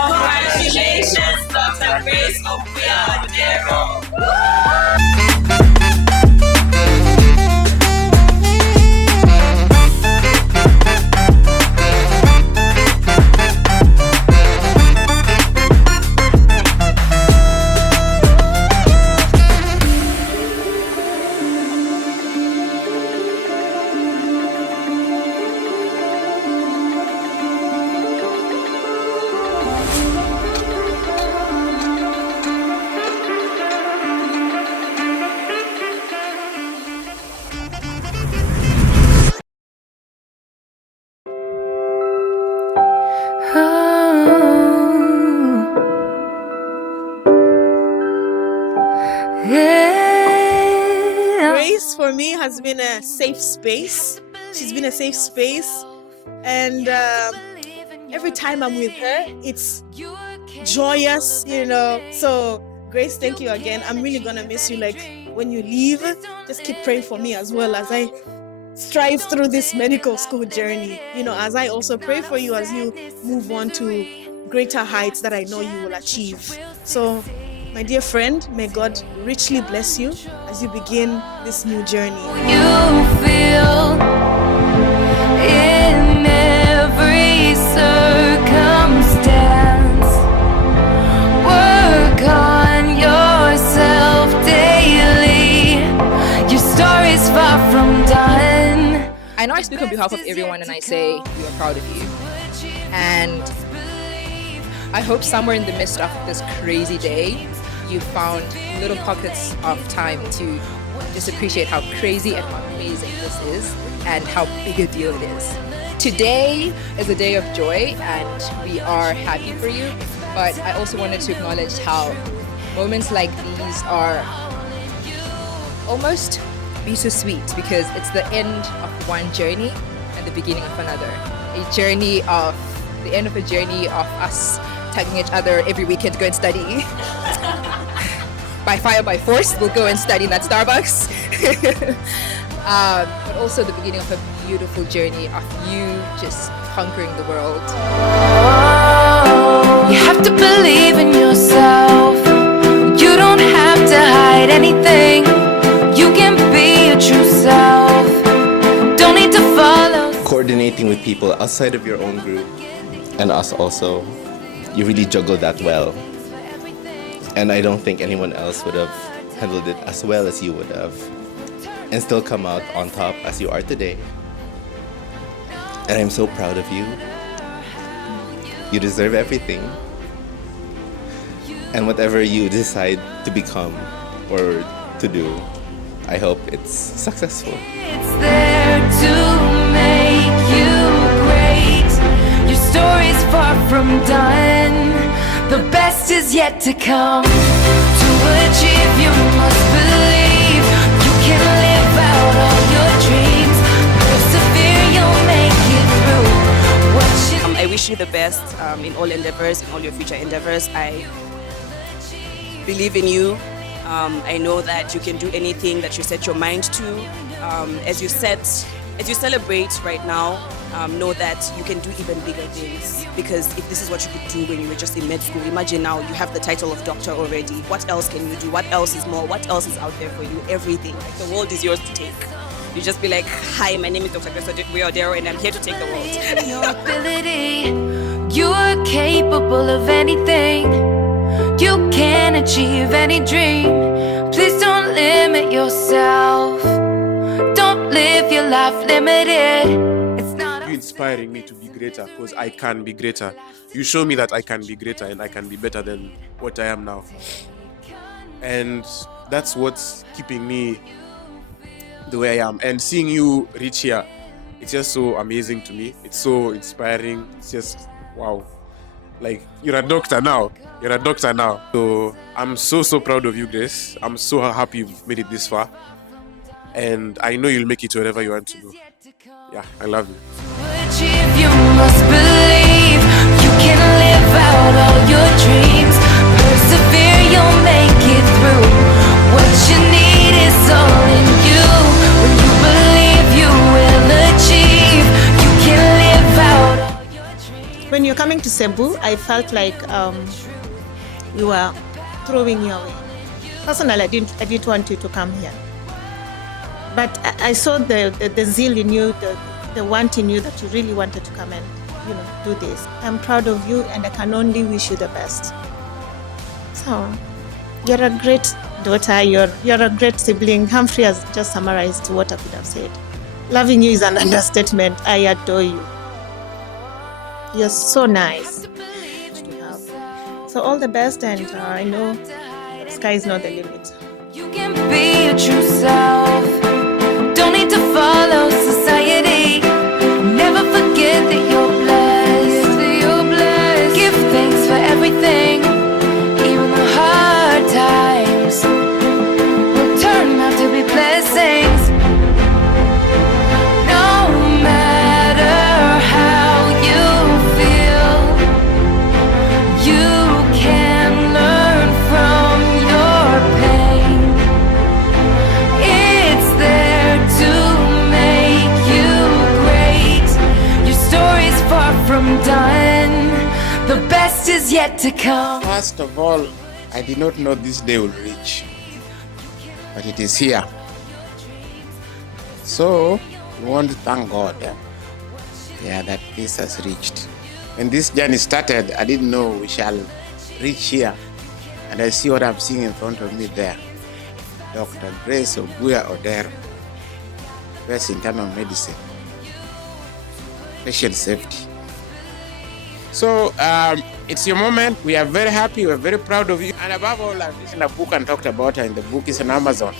Congratulations, Dr. Grace Obuya, Odero. Grace for me has been a safe space. She's been a safe space, and every time I'm with her, it's joyous, So Grace, thank you again. I'm really gonna miss you. Like when you leave, just keep praying for me as well as I strive through this medical school journey. As I also pray for you as you move on to greater heights that I know you will achieve. So, my dear friend, may God richly bless you as you begin this new journey. You feel in every circumstance. Work on yourself daily. Your story's far from done. I know I speak on behalf of everyone and I say we are proud of you. And I hope somewhere in the midst of this crazy day, you found little pockets of time to just appreciate how crazy and amazing this is and how big a deal it is. Today is a day of joy and we are happy for you, but I also wanted to acknowledge how moments like these are almost bittersweet because it's the end of one journey and the beginning of another. The end of a journey of us tagging each other every weekend to go and study. By fire, by force, we'll go and study in that Starbucks. But also the beginning of a beautiful journey of you just conquering the world. You have to believe in yourself. You don't have to hide anything. You can be your true self. Don't need to follow. Coordinating with people outside of your own group and us also, you really juggle that well. And I don't think anyone else would have handled it as well as you would have and still come out on top as you are today. And I'm so proud of you. You deserve everything. And whatever you decide to become or to do, I hope it's successful. It's there to make you great. Your story's far from done. The best is yet to come. To achieve, you must believe. You can live out all your dreams. Persevere, you'll make it through. I wish you the best in all endeavors, in all your future endeavors. I believe in you. I know that you can do anything that you set your mind to. As you celebrate right now, know that you can do even bigger things. Because if this is what you could do when you were just in med school, imagine now you have the title of doctor already. What else can you do? What else is more? What else is out there for you? Everything. Like the world is yours to take. You just be like, hi, my name is Dr. Grace Obuya and I'm here to take the world. Your ability, you're capable of anything. You can achieve any dream. Please don't limit yourself. Don't live your life limited. It's not You're inspiring me to be great. greater, because I can be greater. You show me that I can be greater and I can be better than what I am now. And that's what's keeping me the way I am. And seeing you reach here, it's just so amazing to me. It's so inspiring. It's just, wow. Like, you're a doctor now. You're a doctor now. So I'm so proud of you, Grace. I'm so happy you've made it this far. And I know you'll make it wherever you want to go. Yeah, I love you. Achieve, you must believe you can live out all your dreams. Persevere, you'll make it through. What you need is all in you. When you believe, you will achieve. You can live out all your dreams. When you're coming to Cebu, I felt like you were throwing your way. Personally, I didn't want you to come here. But I saw the zeal in you, the want in you that you really wanted to come and, do this. I'm proud of you and I can only wish you the best. So, you're a great daughter, you're a great sibling. Humphrey has just summarized what I could have said. Loving you is an understatement. I adore you. You're so nice to have. So all the best, and I know the sky is not the limit. You can be your true self. Don't need to follow society. Never forget that you're blessed. Give thanks for everything. Even the hard times will turn out to be blessings. No matter how you feel, you can learn from your pain. It's there to make you great. Your story's far from done. The best is yet to come. First of all, I did not know this day would reach, but it is here. So, we want to thank God that this has reached. When this journey started, I didn't know we shall reach here. And I see what I'm seeing in front of me there. Dr. Grace Obuya Odero, Best Internal Medicine, Patient Safety. So, it's your moment. We are very happy. We're very proud of you. And above all, I've written a book and talked about her in the book. It's on Amazon.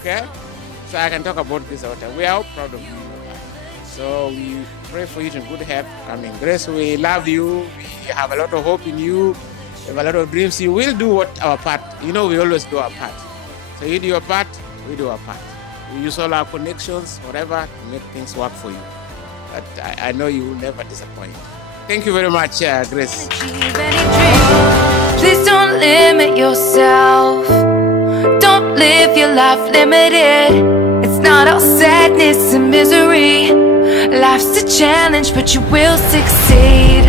Okay? So I can talk about this out. We are all proud of you. So we pray for you in good health. Grace, we love you. We have a lot of hope in you. We have a lot of dreams. You will do our part. We always do our part. So you do your part, we do our part. We use all our connections, whatever, to make things work for you. But I know you will never disappoint. Thank you very much, Grace. Please don't limit yourself. Don't live your life limited. It's not all sadness and misery. Life's a challenge, but you will succeed.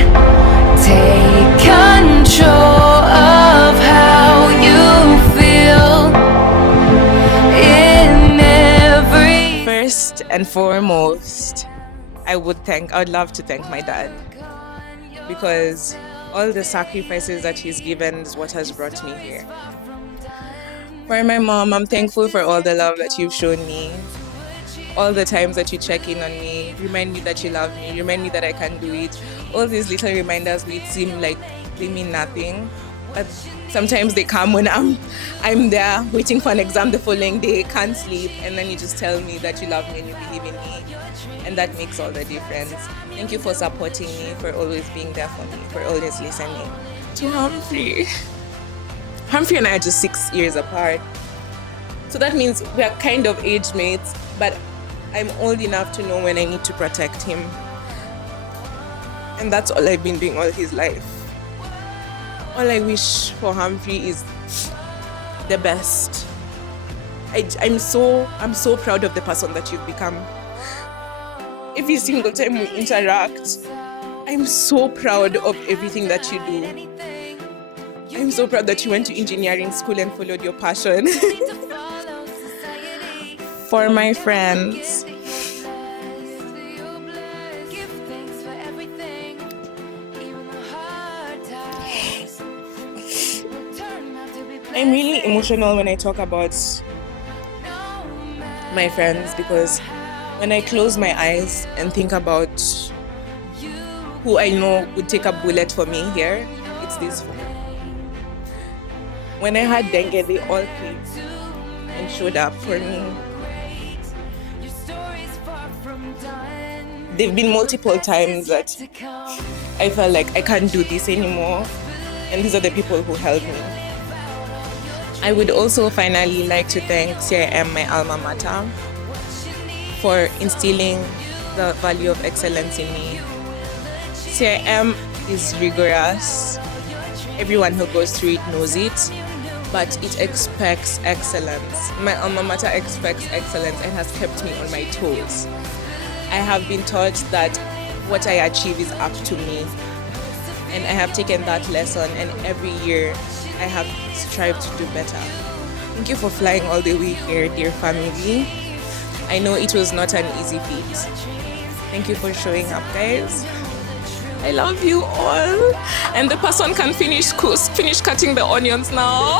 Take control of how you feel in every. First and foremost, I would love to thank my dad, because all the sacrifices that he's given is what has brought me here. For my mom, I'm thankful for all the love that you've shown me. All the times that you check in on me, remind me that you love me, remind me that I can do it. All these little reminders may seem like they mean nothing, but sometimes they come when I'm there waiting for an exam the following day, can't sleep, and then you just tell me that you love me and you believe in me. And that makes all the difference. Thank you for supporting me, for always being there for me, for always listening. To Humphrey. Humphrey and I are just 6 years apart. So that means we are kind of age mates, but I'm old enough to know when I need to protect him. And that's all I've been doing all his life. All I wish for Humphrey is the best. I'm so proud of the person that you've become. Every single time we interact, I'm so proud of everything that you do. I'm so proud that you went to engineering school and followed your passion. For my friends, I'm really emotional when I talk about my friends, because when I close my eyes and think about who I know would take a bullet for me here, it's these four. When I had dengue, they all came and showed up for me. There've been multiple times that I felt like I can't do this anymore, and these are the people who helped me. I would also finally like to thank CIM, my alma mater, for instilling the value of excellence in me. CIM is rigorous. Everyone who goes through it knows it, but it expects excellence. My alma mater expects excellence and has kept me on my toes. I have been taught that what I achieve is up to me, and I have taken that lesson, and every year I have strived to do better. Thank you for flying all the way here, dear family. I know it was not an easy feat. Thank you for showing up, guys. I love you all. And the person can finish cutting the onions now.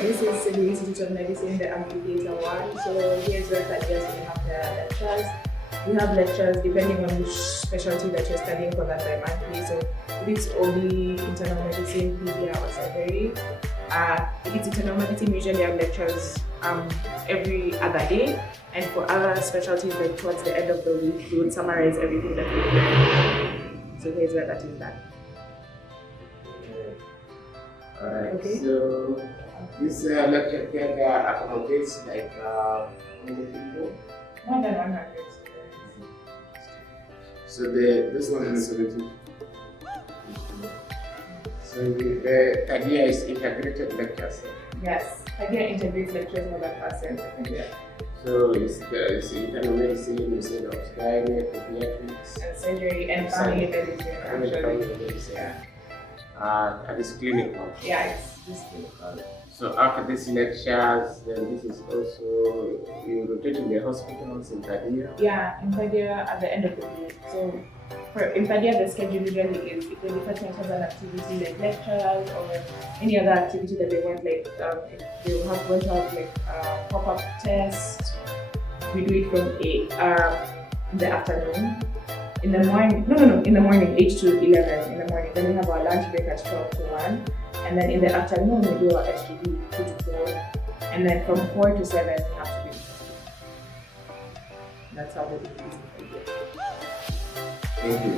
This is Cebu Institute of Medicine, the Amphitheater 1. So here's where we have the lectures. We have lectures depending on which specialty that you're studying for that monthly. So if it's only internal medicine, pedia, or surgery. If it's internal medicine, we usually have lectures every other day. And for other specialties, like towards the end of the week, we would summarize everything that we did. So here's where that is done. Alright, Okay. so this lecture theater accommodates like how many people? More than 100. So this one is 70. So the idea is integrated lectures. Yes, idea integrates lectures in other classes. Yeah. So it's internal medicine, instead of gynae, pediatrics, And surgery and family medicine. and Actually. family medicine. Yeah. And it's clinical. Yeah, it's this clinical. So after these lectures, then this is also you rotate in the hospitals in Padilla. Yeah, in Padia at the end of the week. So in Padia, the schedule usually is if the department has an activity like lectures or any other activity that they want, like if they will have going to have like a pop-up test, we do it from in the afternoon. In the morning, in the morning, 8 to 11 in the morning. Then we have our lunch break at 12 to 1. And then in the afternoon, we do our STD 2 to 4. And then from 4 to 7, we have to be. That's how we do it. Thank you.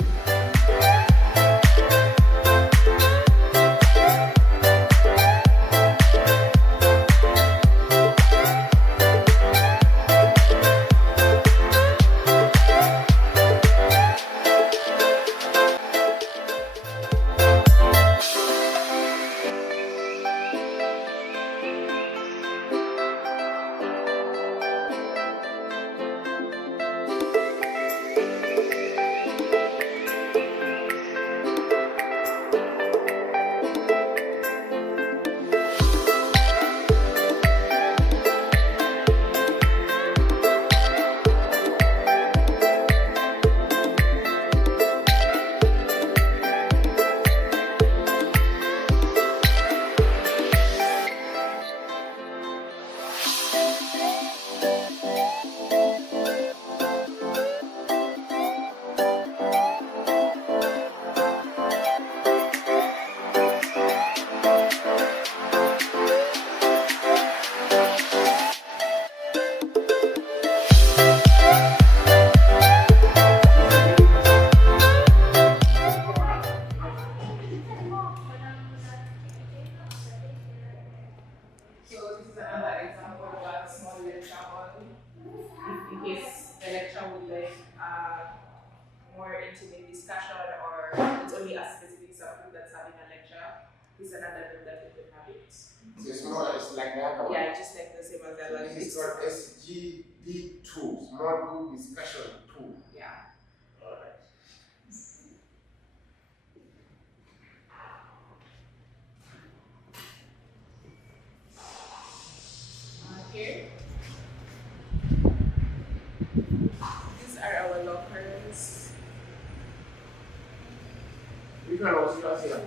Which one was yours here?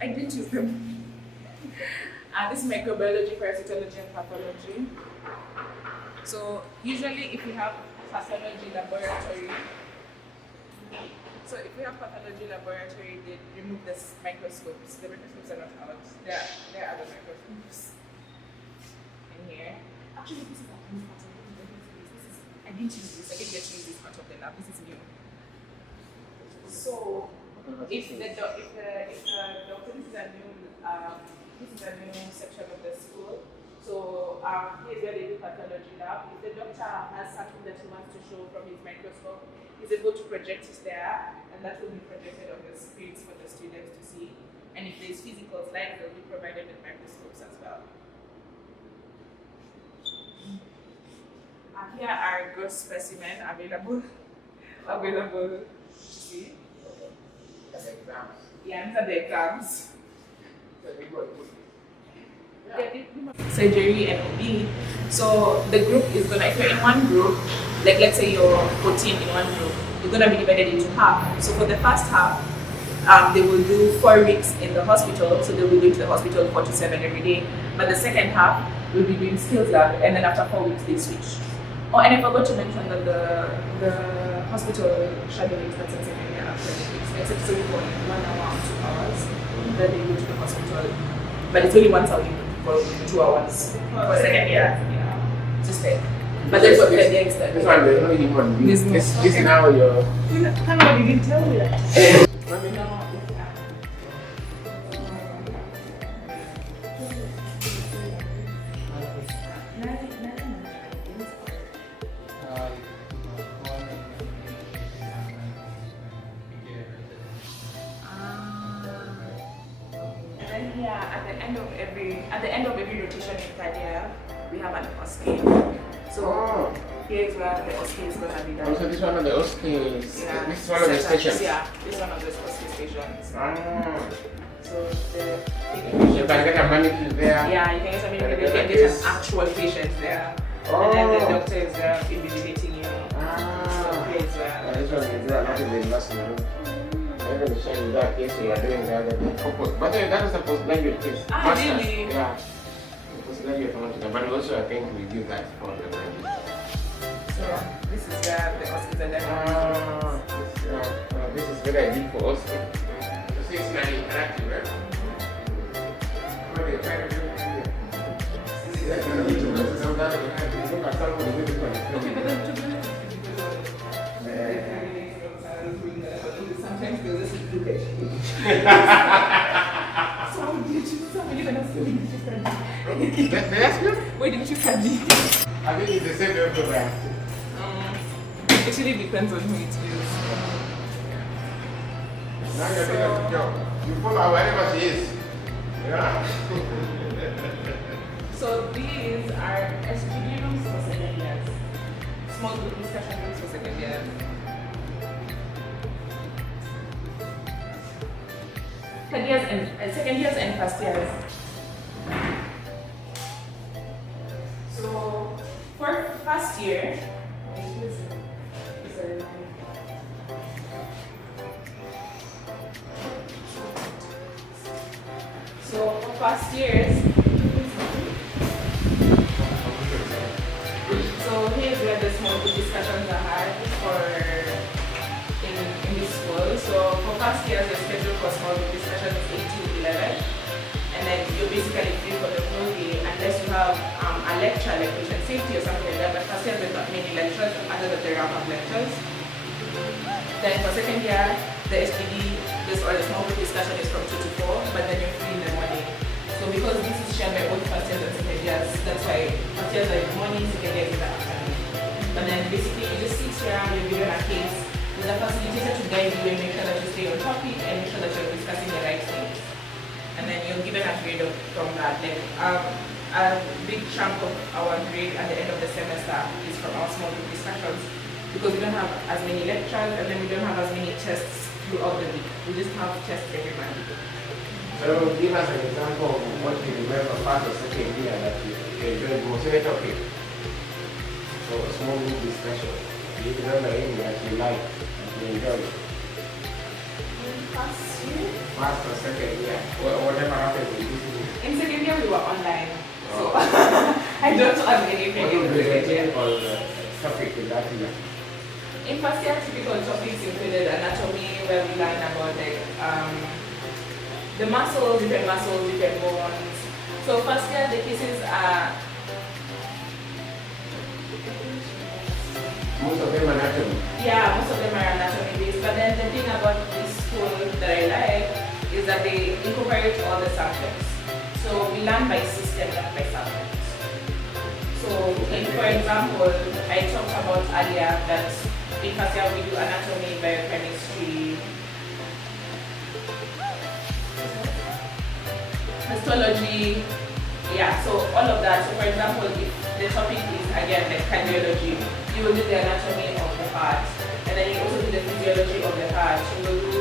I didn't choose them. This is microbiology, parasitology, and pathology. So usually if we have pathology laboratory, they remove this microscopes. The microscopes are not out. There are other microscopes in here. Actually, this is a new part of this. I didn't use this. I didn't get to use this part of the lab. This is new. So if the doctor, this is a new section of the school. So here's where they do pathology lab. If the doctor has something that he wants to show from his microscope, he's able to project it there, and that will be projected on the screens for the students to see. And if there's physical slides, they'll be provided with microscopes as well. Here are gross specimen available to see. Yeah, these are the exams. Surgery and OB. So the group is gonna, if you're in one group, like let's say you're 14 in one group, you're gonna be divided into half. So for the first half, they will do 4 weeks in the hospital, so they will go to the hospital 4 to 7 every day. But the second half will be doing skills lab, and then after 4 weeks they switch. Oh, and I forgot to mention that the hospital shadowing starts at 7 a.m. after the weeks. Except so for 1 hour or 2 hours, then they go to the hospital. But it's only once a week for 2 hours. For second year, yeah. Just like. But then for third year, it's that. This one, there's no human. This is now your. How come you didn't tell me that? At the end of every rotation in third year, we have an OSCE. So here's where the OSCE is going to be done. So this one of the OSCEs. Yeah. This is one of the stations. Yeah, this is one of those OSCE stations. So you can get a mannequin there. Yeah, you can get a mannequin there. You can get an actual patient there. And then the doctor is there invigilating you. So here's where. This one is there, not in the nursing room. I'm going to show you that case you are doing the other day. But that is the postgraduate case. Really? Yeah. The postgraduate one. But also I think we do that for the graduate. So this is where the hospital is. This is very ideal for us. So see, it's not interactive, right? Sometimes they'll listen to it. So They ask you? where did you study? I think it's the same program. It really depends on who it is. Now you're doing a good job. You follow wherever she is. Yeah? So these are SGD rooms for second years. Small group discussion rooms for second years. Third years and second years and first years. So for first year, so for first years, so here's where the small group discussions are had in this school. So for first years, the schedule for small group discussion is 8 to 11, and then you're basically free for the whole day unless you have a lecture like patient safety or something like that. But first year, there's not many lectures other than the wrap-up lectures. Then for second year, the SPD, or the small group discussion is from 2 to 4, but then you're free in the morning. So because this is shared by both first years and second years, that's why first years are in the morning, second years in the afternoon. But then basically you just sit here, you're given a case, with a facilitator to guide you and make sure that you stay on topic and make sure that you're discussing the right things. And then you're given a grade from that. Like, a big chunk of our grade at the end of the semester is from our small group discussions, because we don't have as many lectures and then we don't have as many tests throughout the week. We just have tests every month. So give us an example of what you remember part of second year that you enjoyed most. Say a topic. So a small group discussion. You remember any that you like and you enjoy it. First year? First or second year? Whatever happened with this year? In second year we were online, so I don't have anything. What would be the typical topic in that year? In first year, typical topics included anatomy, where we learn about like the muscles, different bones. So first year the cases are Most of them anatomy. yeah, most of them are anatomy based. But then the thing about this school that I like is that they incorporate all the subjects. So we learn by system, not by subjects. So like for example, I talked about earlier that in first year we do anatomy, biochemistry, histology, yeah, so all of that. So for example, if the topic is again like cardiology, you will do the anatomy of the heart, and then you also do the physiology of the heart. You will do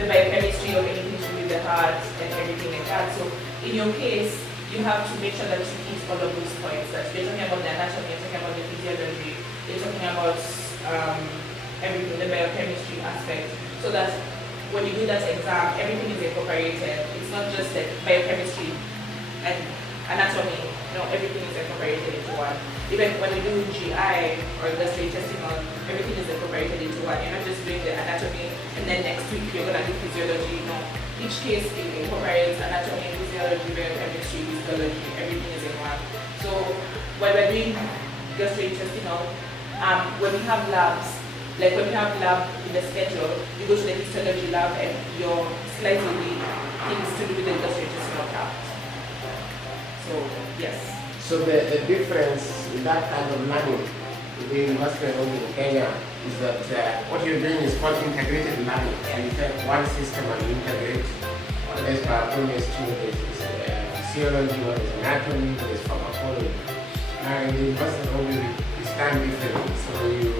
the biochemistry of anything to do with the heart and everything like that. So in your case, you have to make sure that you hit all of those points. That you're talking about the anatomy, you're talking about the physiology, you're talking about everything, the biochemistry aspect, so that when you do that exam, everything is incorporated. It's not just like biochemistry and anatomy. No, everything is incorporated into one. Even when we do GI or gastrointestinal, everything is incorporated into one. You're not just doing the anatomy and then next week you're gonna do physiology. No, each case it incorporates anatomy, physiology, biochemistry, histology. Everything is in one. So when we're doing gastrointestinal, when we have labs, like when you have lab in the schedule, you go to the histology lab and your slides will be things to do with the gastrointestinal tract. So, yes. So the difference in that kind of learning with the university in Kenya is that what you're doing is called integrated learning, and you take one system and you integrate. There's biochemistry, there's physiology, there's anatomy, there's pharmacology. Now in the university it's done differently. So you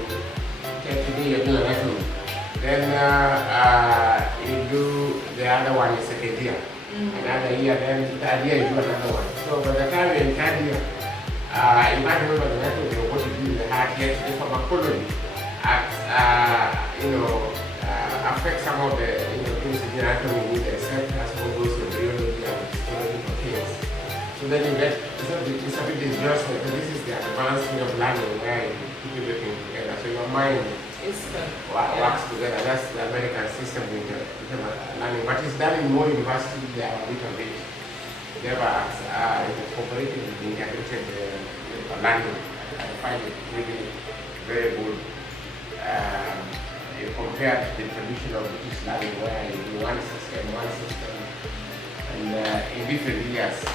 take today you're doing anatomy, then you do the other one in second year. Another year, then third year you do another one. So by the time you're in third year, you might remember the anatomy of what you do in the heart, yet the pharmacology affects some of the things in the anatomy with the receptors, goes to biology and histological things. So then you get it's a bit disjointed. This is the advanced way of learning where you put everything together. So your mind works together. That's the American system with learning. But it's done in more universities. They are a little bit. They have incorporated with the integrated learning. I find it really very good. Compared to the traditional British learning where you do one system, and in different years. So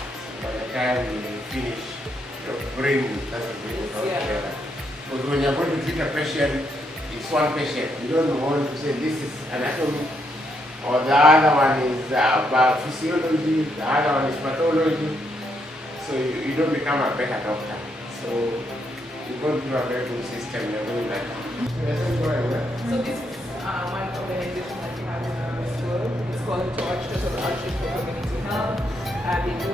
by the time you finish, your brain doesn't bring it all together. Because when you're going to treat a patient, it's one patient. You don't want to say this is anatomy, or the other one is about physiology, the other one is pathology. So you don't become a better doctor. So you go through a very good system. You're going like So this is one organization that we have in our school. It's called Torch, Total Outreach for Community Health. They do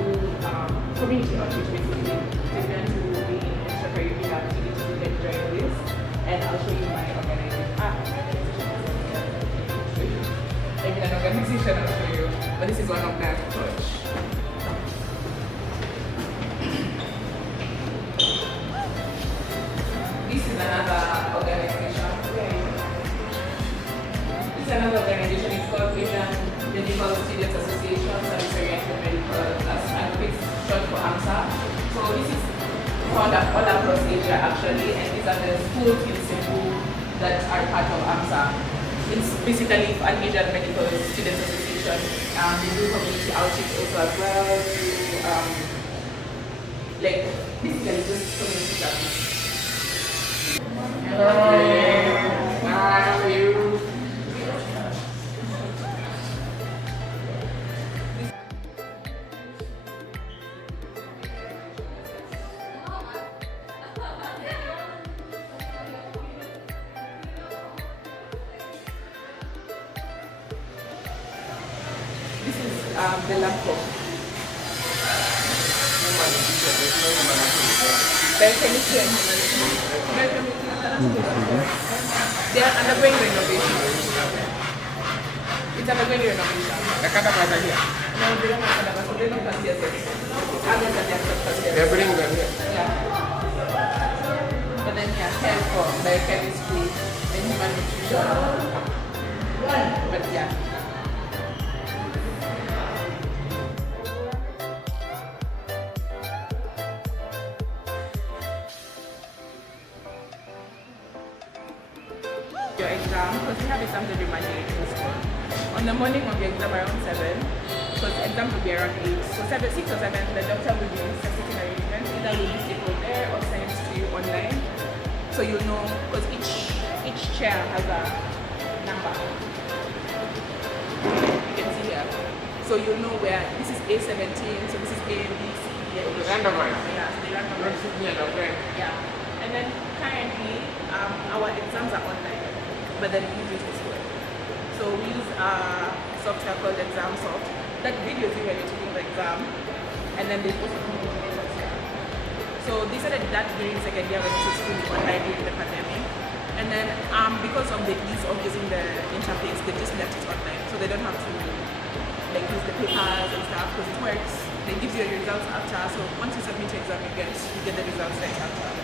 community outreach basically. They tend to be in extracurricular activities. You can join this, and I'll show you my organization. Like in an organization, I'll show you. But this is one of them, Torch. This is another organization. This is another organization. It's called Asian Medical Students Association, Service Oriented Medical, it's short for AMSA. So this is found all across Asia actually, and these are the schools in Cebu that are part of AMSA. It's basically an Asian Medical Students Association. They do community outreach also as well. Like basically just community service. hello, how are you? This is the laptop. Biochemistry and humanity. They are undergoing renovation. It's a very renovation. The cadavers are here. No, they don't have cadavers, so they don't have yet. It's others that they accept first year. They're bringing them here. Yeah. But then health for biochemistry and human nutrition. But yeah. Your exam, because we have exams every Monday in school. On the morning of the exam around 7, because exams will be around 8. So 6 or 7, the doctor will be sitting arrangement. Either will be taken there or sent to you online. So you'll know, because each chair has a number. You can see here. So you'll know where this is A17, so this is A, B, C, D, E. Randomized. Yeah, so they randomized. Yeah. And then currently, our exams are online, but then we do it in school. So we use a software called ExamSoft that videos you when you're taking the exam, and then they post it on the internet. So they said that during second year when it was school online during the pandemic, and then because of the ease of using the interface, they just left it online, so they don't have to like use the papers and stuff because it works. They give you your results after, so once you submit your exam, you get the results right after.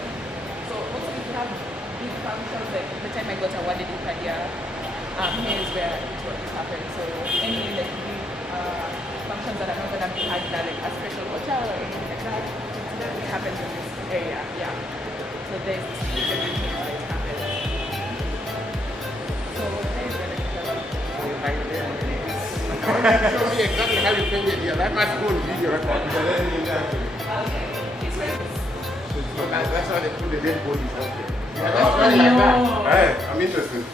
So also if you have big functions, like the time I got awarded in Kadia, here is where it happened. So any like big functions that are not going to be had like a special hotel or anything like that, it happens in this area, yeah. So there's this big event where it happens. So there's where it happens. Show me exactly how you painted here. That must go on video record. Okay. It's where That's why they put the dead bodies out there. Yeah, Oh, that's no. like that. Hey, I'm interested.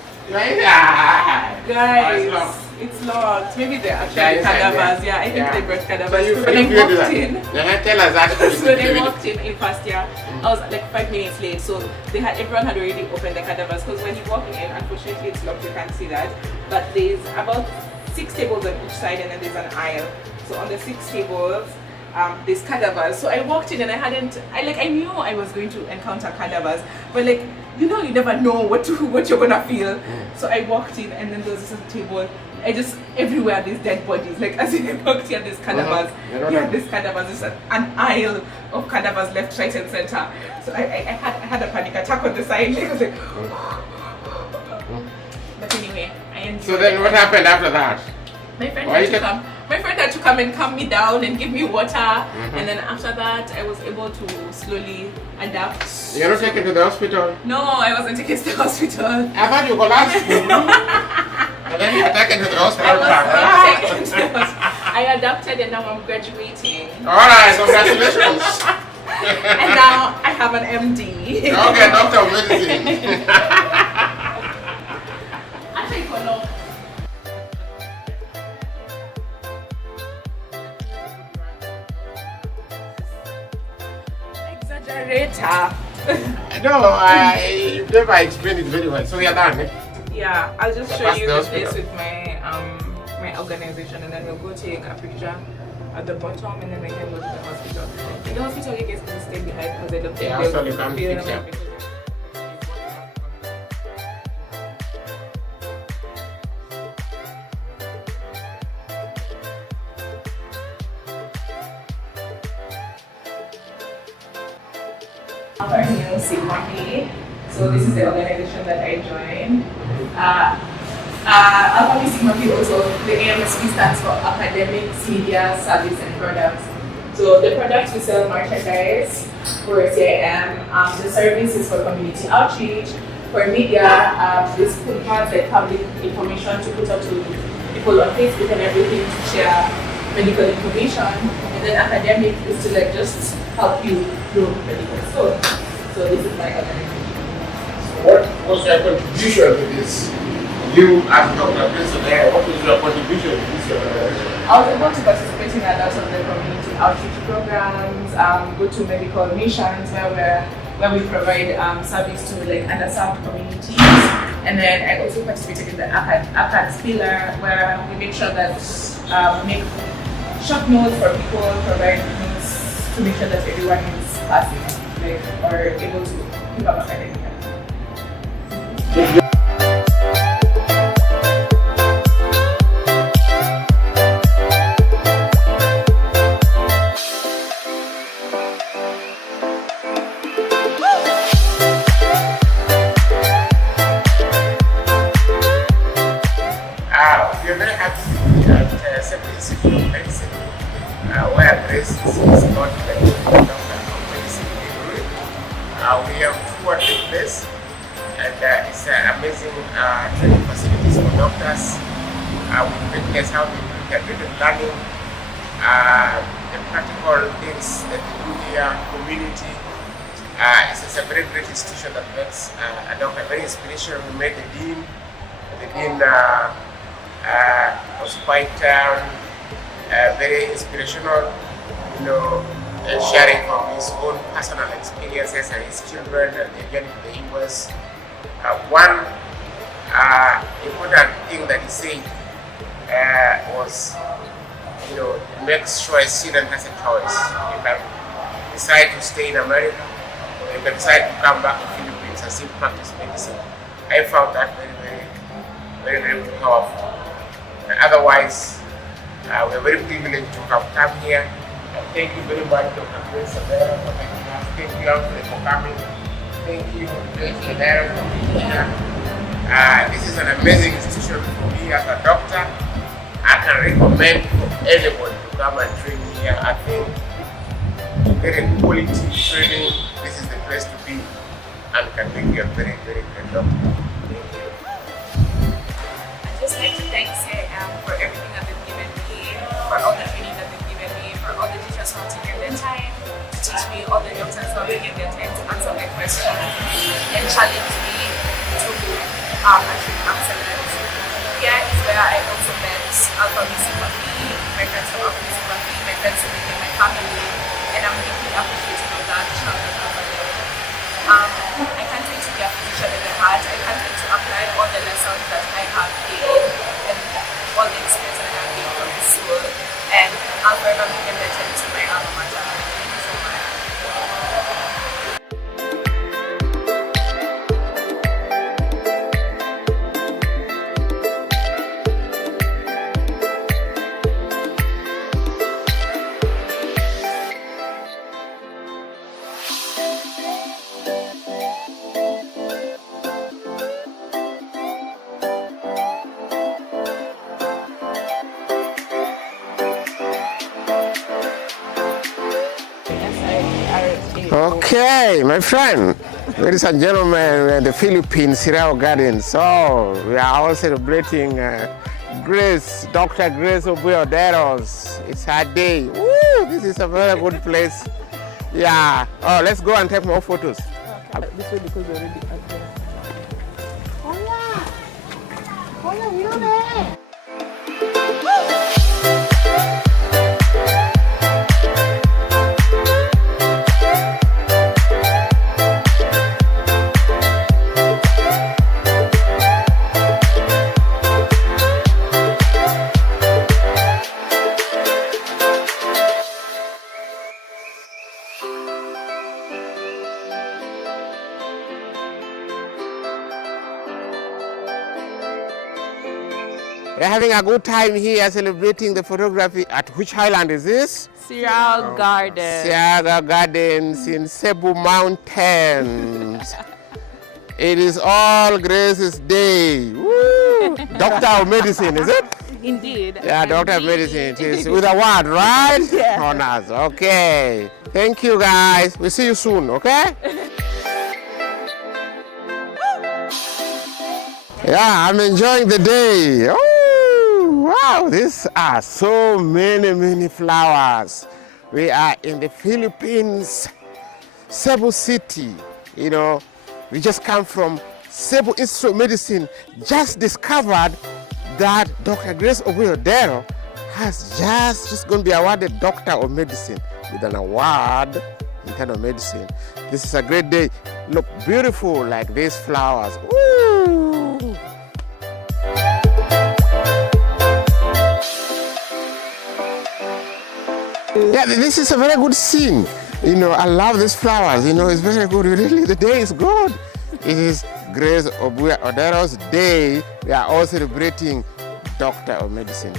Guys, it's locked. Maybe they're actually Yeah, inside cadavers. there. Yeah, I think Yeah. they brought So cadavers. you So when I figured walked that. in, Then tell us actually. so when I walked in first year, I was like 5 minutes late. So everyone had already opened the cadavers because when you walk in, unfortunately it's locked. You can't see that. But there's about 6 tables on each side, and then there's an aisle. So on the 6 tables, there's cadavers. So I walked in and I knew I was going to encounter cadavers, but like, you know, you never know what you're gonna feel. So I walked in and then there was this table. Everywhere there's dead bodies. Like as I walked here, there's cadavers. Yeah, there's cadavers. There's an aisle of cadavers left, right, and center. So I had a panic attack on the side. Like, I was like, but anyway, I enjoyed. So then what happened after that? My friend had to come and calm me down and give me water, and then after that I was able to slowly adapt. You're not taken to the hospital? No, I wasn't taken to the hospital. I thought you collapsed. And then you were taken to the hospital. I was not taken to the hospital. I adapted and now I'm graduating. Alright, congratulations. And now I have an MD. Okay, doctor of medicine. Actually, Kolo. Exaggerator. No, you've never explained it very well. So we are done, eh? Yeah, I'll just So show pass you the the hospital. place with my organization, and then we'll go take a picture at the bottom, and then we can go to the hospital. In the hospital, you guys can stay behind because I don't think Yeah, they'll so you can't feel fix them. it. Our new Sigma P. So this is the organization that I joined. Alpha Sigma P also, the AMSP stands for Academics, Media, Service and Products. So the products we sell merchandise for CIM, the service is for community outreach, for media, this has like public information to put out to people on Facebook and everything to share medical information, and then academic is to like just help you do medical stuff. So this is my organization. What was your contribution to this? You as Dr. Grace Obuya, what was your contribution to this organization? I was able to participate in a lot of the community outreach programs, go to medical missions where we provide service to like underserved communities, and then I also participated in the ACADS pillar where we make sure that we make short notes for people, provide notes to make sure that everyone is passing or able to keep up academically. not like doctor of medicine degree. We have toured the place, and it's amazing training facilities for doctors. We witness how they do their learning, the practical things that they do here, community. It's a very great institution that makes a doctor very inspirational. We met the dean. The dean was quite very inspirational, sharing from his own personal experiences and his children and the journey to the US. One important thing that he said was, make sure a student has a choice. You can decide to stay in America, or you can decide to come back to the Philippines and still practice medicine. I found that very, very powerful. Otherwise, we're very privileged to have come here. Thank you very much, Dr. Grace Obuya, for making us. Thank you, Alfred, for coming. Thank you, Odero, for being here. This is an amazing institution for me as a doctor. I can recommend for anyone to come and train here. I think to get a quality training, this is the place to be, and can make you a very, very great doctor. Thank you. I'd just like to thank CIM for everything that they've given me, for all the training that they've given me, for all the teachers who have taken their time to teach me, all the doctors who have taken their time to answer my questions and challenge me to achieve excellence. Here is where I also met Alphabet Sympathy, my friends from Alphabet Sympathy, my friends who became my family, and I'm deeply appreciative of that child of Alphabet. I can't wait to be a physician in the heart. I can't wait to apply all the lessons that I have gained and all the experience that I have gained from this school. And I'll forever be indebted to my alma mater. Thank you so much. Okay, my friend, ladies and gentlemen, we're in the Philippines, Sirao Gardens. So we are all celebrating Grace, Dr. Grace Obuya Odero's. It's her day. Woo, this is a very good place. Yeah. Oh, let's go and take more photos. This way because we're already at there. Hola! Hola, mírame! We're having a good time here celebrating the photography. At which island is this? Sierra Garden. Sierra Gardens in Cebu Mountains. It is all Grace's day. Woo! Doctor of Medicine, is it? Indeed. Yeah, Doctor of Medicine. It is with a word, right? Yeah. Honors. Okay. Thank you, guys. We'll see you soon, okay? Yeah, I'm enjoying the day. Oh, wow, these are so many flowers. We are in the Philippines, Cebu City. We just come from Cebu Institute of Medicine, just discovered that Dr. Grace Obuya Odero has just going to be awarded Doctor of Medicine with an award in terms of medicine. This is a great day. Look beautiful like these flowers. Woo! Yeah, this is a very good scene. I love these flowers. It's very good. Really, the day is good. It is Grace Obuya Odero's day. We are all celebrating Doctor of Medicine.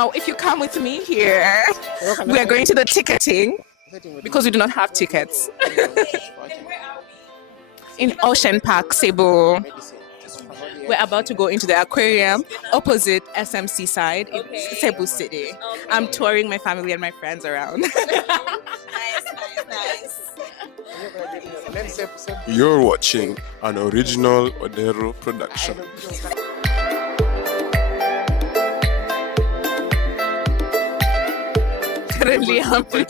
Now, if you come with me here, we are going to the ticketing because we do not have tickets. In Ocean Park, Cebu. We're about to go into the aquarium opposite SMC side in Cebu City. I'm touring my family and my friends around. You're watching an original Odero production. Currently, Humphrey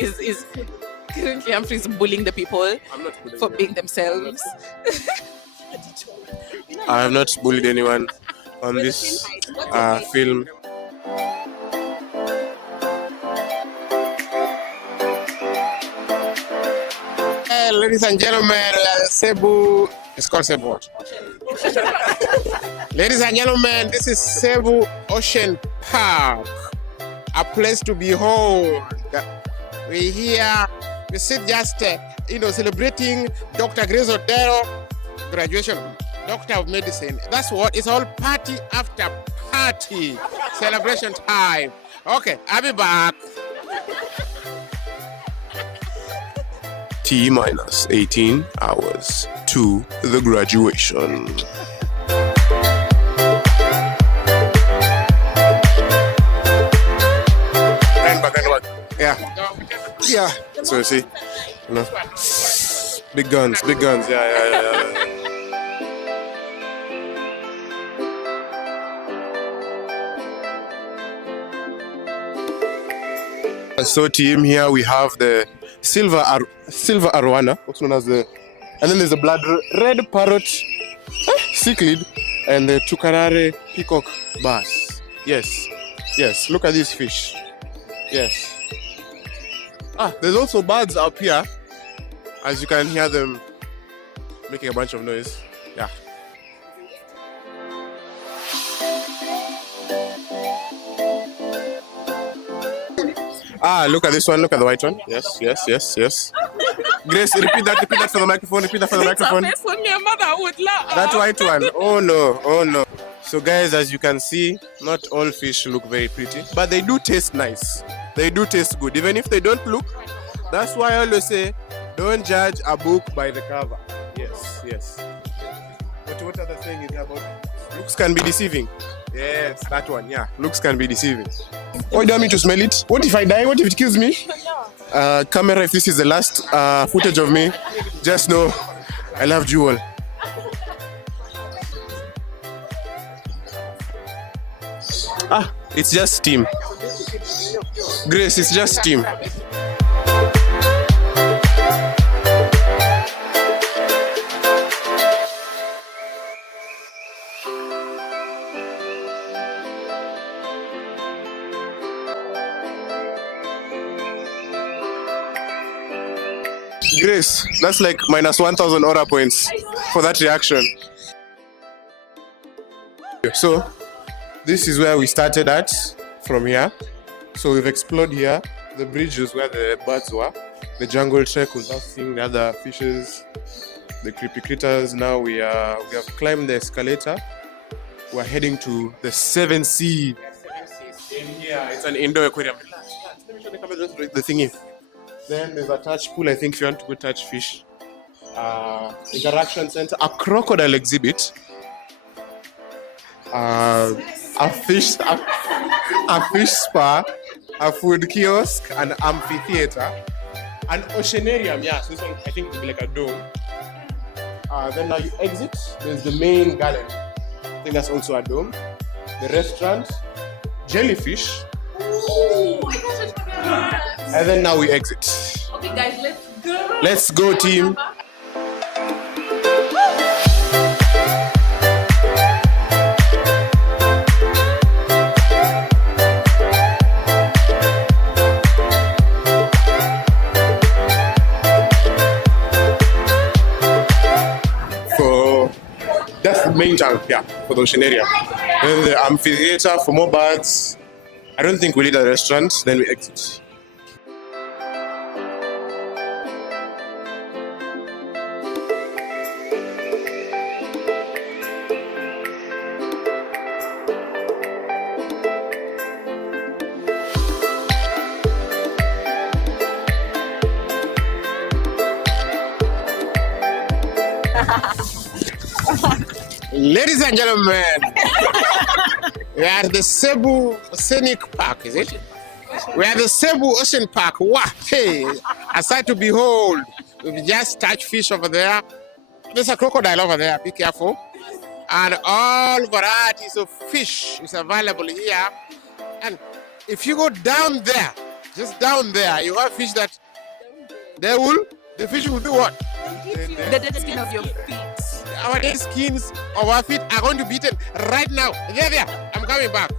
is bullying the people for being themselves. I have not bullied anyone on this film. Ladies and gentlemen, Cebu. It's called Cebu what? Ladies and gentlemen, this is Cebu Ocean Park. A place to behold. We here, we sit just, celebrating Dr. Grace Odero graduation, Doctor of Medicine. That's what, it's all party after party. Celebration time. Okay, I'll be back. T-minus 18 hours to the graduation. But then what? Yeah. So you see, big guns. Yeah. So team, here we have the silver arowana, also known as the, and then there's the blood red parrot cichlid and the tukarare peacock bass. Yes. Look at these fish. Yes. There's also birds up here, as you can hear them making a bunch of noise. Yeah. Look at this one. Look at the white one. Yes. Grace, repeat that for the microphone. That's what my mother would love. That white one. Oh no. So guys, as you can see, not all fish look very pretty, but they do taste nice. They do taste good, even if they don't look. That's why I always say, don't judge a book by the cover. Yes. But what other thing is about looks can be deceiving? Yes, that one. Yeah, looks can be deceiving. Oh, do you want me to smell it? What if I die? What if it kills me? Camera, if this is the last footage of me, just know I love you all. It's just steam. Grace, it's just steam. Grace, that's like minus 1,000 aura points for that reaction. So, this is where we started at, from here. So we've explored here. The bridge is where the birds were. The jungle trek was us seeing the other fishes, the creepy critters. Now we have climbed the escalator. We're heading to the 7 Sea. In here, it's an indoor aquarium. Let me show the thingy. Then there's a touch pool, I think, if you want to go touch fish. Interaction center, a crocodile exhibit, a fish spa, a food kiosk, an amphitheater, an oceanarium. Yeah, so this one I think will be like a dome. Then now you exit. There's the main gallery. I think that's also a dome. The restaurant, jellyfish. And then now we exit. Okay, guys, let's go. Let's go, team. That's the main chunk, yeah, for the ocean area. Then the amphitheater for more birds. I don't think we need a restaurant, then we exit. Ladies and gentlemen, we are at the Cebu Scenic Park, is it? We are at the Cebu Ocean Park. Wow, hey, a sight to behold. We've just touched fish over there. There's a crocodile over there, be careful. And all varieties of fish is available here. And if you go down there, just down there, you have fish that the fish will do what? The dead skin of your feet. Our dead skins of our feet are going to be eaten right now. There. I'm coming back.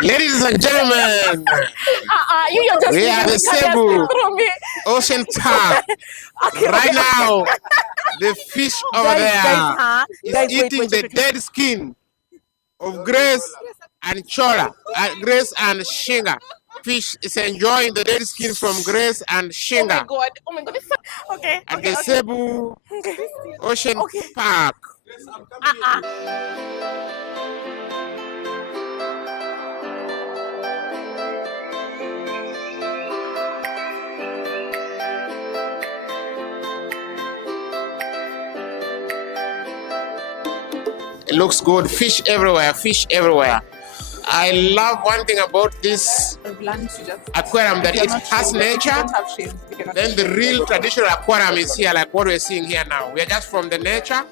Ladies and gentlemen, we are the Cebu Ocean Park. Right now, the fish over there is eating the dead skin of Grace and Chola, Grace and Shinga. Fish is enjoying the dead skin from Grace and Shinga. Oh my god. Okay. At the Cebu Ocean Park. It looks good. Fish everywhere. I love one thing about this aquarium, that it has nature. Then the real traditional aquarium is here, like what we're seeing here now. We are just from the nature,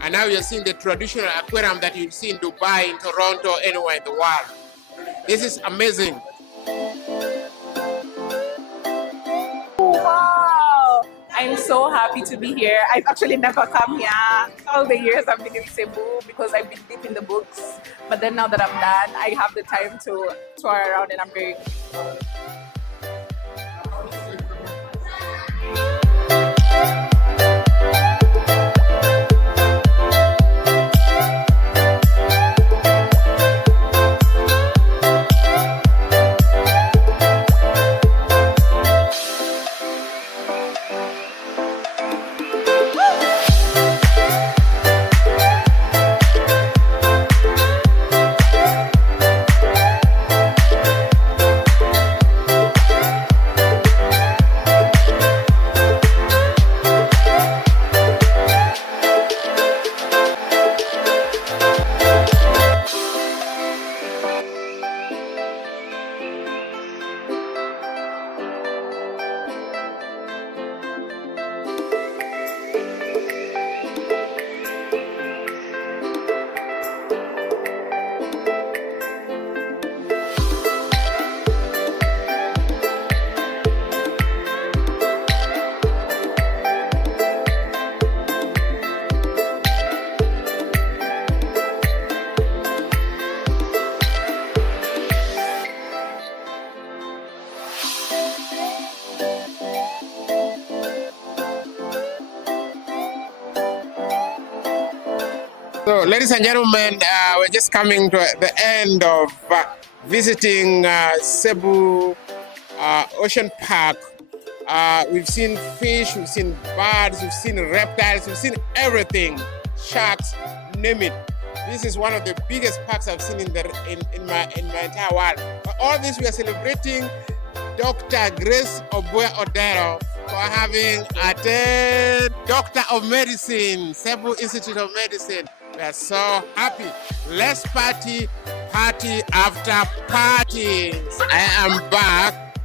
and now you're seeing the traditional aquarium that you see in Dubai, in Toronto, anywhere in the world. This is amazing. Wow! I'm so happy to be here. I've actually never come here all the years I've been in Cebu because I've been deep in the books. But then now that I'm done, I have the time to tour around and I'm very grateful. So, ladies and gentlemen, we're just coming to the end of visiting Cebu Ocean Park. We've seen fish, we've seen birds, we've seen reptiles, we've seen everything. Sharks, name it. This is one of the biggest parks I've seen in my entire world. For all this, we are celebrating Dr. Grace Obuya Odero for having attended Doctor of Medicine, Cebu Institute of Medicine. We are so happy. Let's party after party. I am back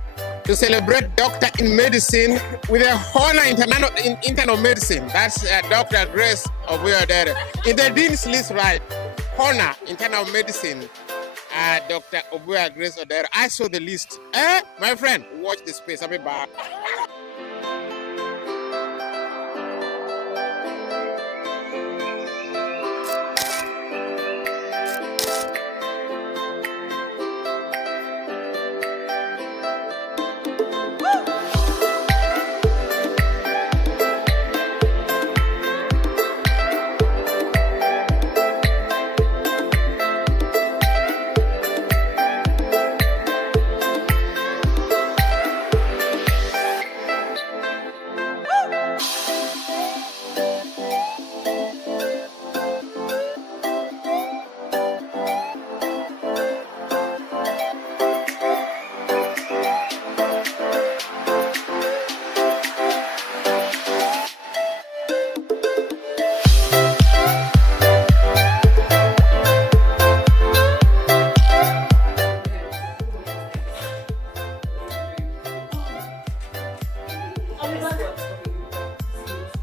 to celebrate Doctor in Medicine with a honor in internal medicine. That's Dr. Grace Obuya Odero. In the Dean's list, right? Honor internal medicine. Dr. Obuya Grace Odero. I saw the list. My friend, watch the space. I'll be back.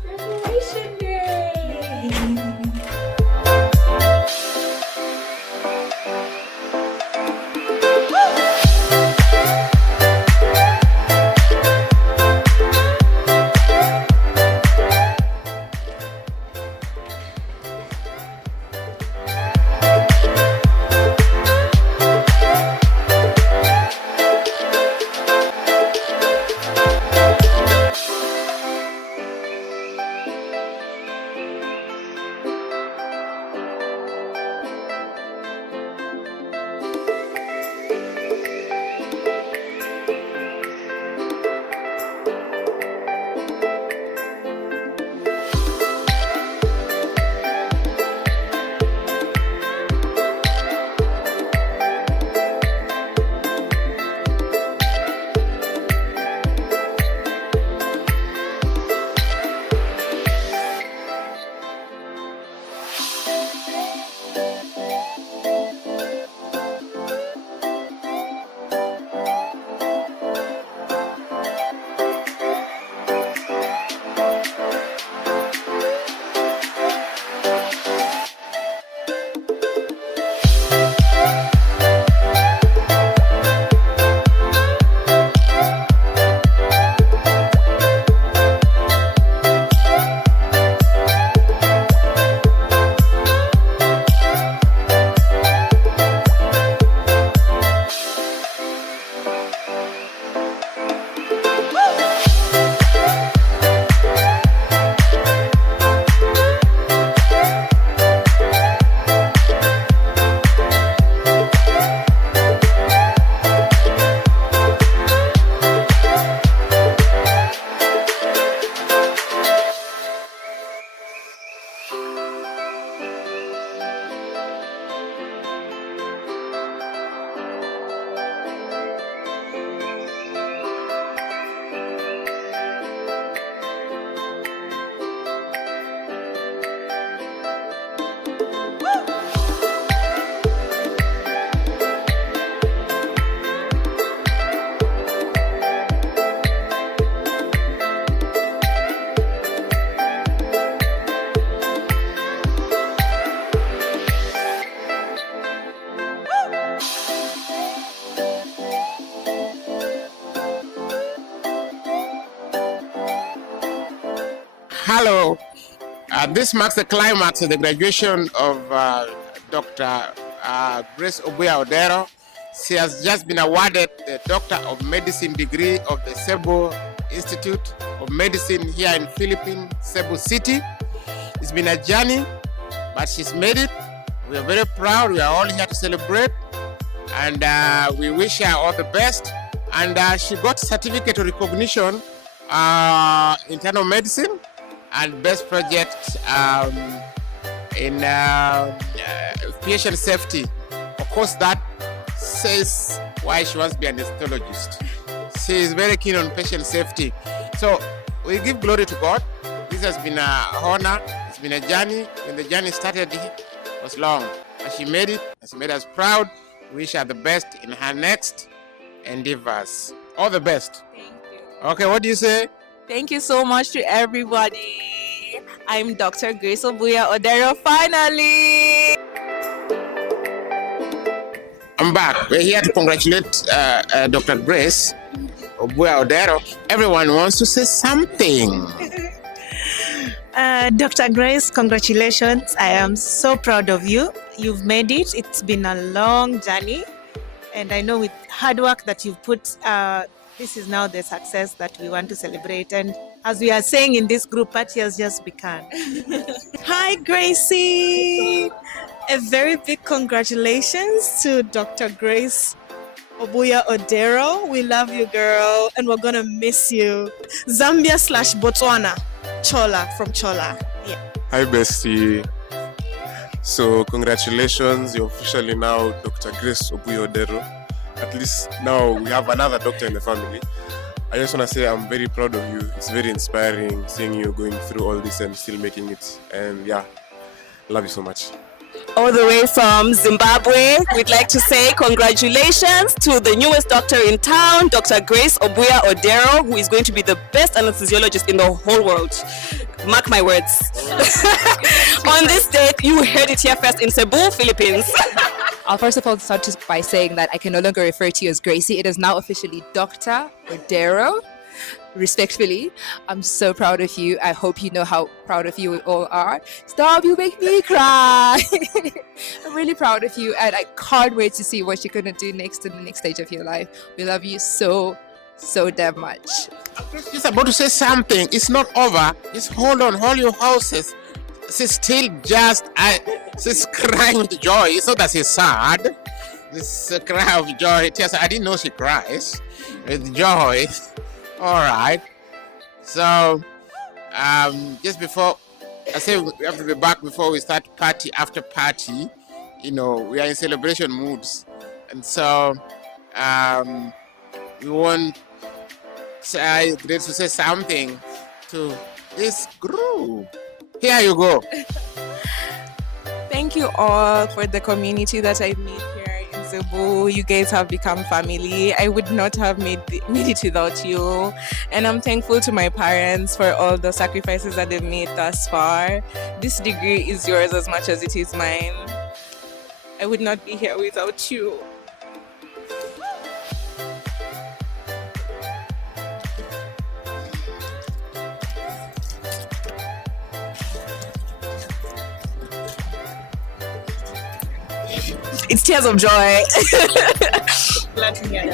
Graduation day! Hello. This marks the climax of the graduation of Dr. Grace Obuya Odero. She has just been awarded the Doctor of Medicine degree of the Cebu Institute of Medicine here in Philippines, Cebu City. It's been a journey, but she's made it. We are very proud. We are all here to celebrate, and we wish her all the best. And she got certificate of recognition, internal medicine, and best project in patient safety. Of course, that says why she wants to be an anesthesiologist. She is very keen on patient safety. So we give glory to God. This has been an honor. It's been a journey. When the journey started, it was long. But she made it, and she made us proud. We wish her the best in her next endeavors. All the best. Thank you. Okay, what do you say? Thank you so much to everybody. I'm Dr. Grace Obuya Odero, finally. I'm back. We're here to congratulate Dr. Grace Obuya Odero. Everyone wants to say something. Dr. Grace, congratulations. I am so proud of you. You've made it. It's been a long journey. And I know with hard work that you've put, this is now the success that we want to celebrate. And as we are saying in this group, party has just begun. Hi, Gracie. A very big congratulations to Dr. Grace Obuya Odero. We love you, girl, and we're gonna miss you. Zambia/Botswana. Chola from Chola. Yeah. Hi, bestie. So, congratulations. You're officially now Dr. Grace Obuya Odero. At least now we have another doctor in the family. I just want to say I'm very proud of you. It's very inspiring seeing you going through all this and still making it. And yeah, love you so much. All the way from Zimbabwe, we'd like to say congratulations to the newest doctor in town, Dr. Grace Obuya Odero, who is going to be the best anesthesiologist in the whole world. Mark my words. On this date, you heard it here first in Cebu, Philippines. I'll first of all start by saying that I can no longer refer to you as Gracie. It is now officially Dr. Odero. Respectfully, I'm so proud of you. I hope you know how proud of you we all are. Stop, you make me cry. I'm really proud of you, and I can't wait to see what you're going to do next in the next stage of your life. We love you so damn much. She's about to say something. It's not over. Just hold on, hold your horses. She's still she's crying with joy. It's not that she's sad. This a cry of joy. I didn't know she cries with joy. All right. So, just before I say we have to be back before we start party after party. You know, we are in celebration moods, and so we want Grace to say something to this group. Here you go. Thank you all for the community that I made here in Cebu. You guys have become family. I would not have made it without you. And I'm thankful to my parents for all the sacrifices that they've made thus far. This degree is yours as much as it is mine. I would not be here without you. It's tears of joy. Glad to hear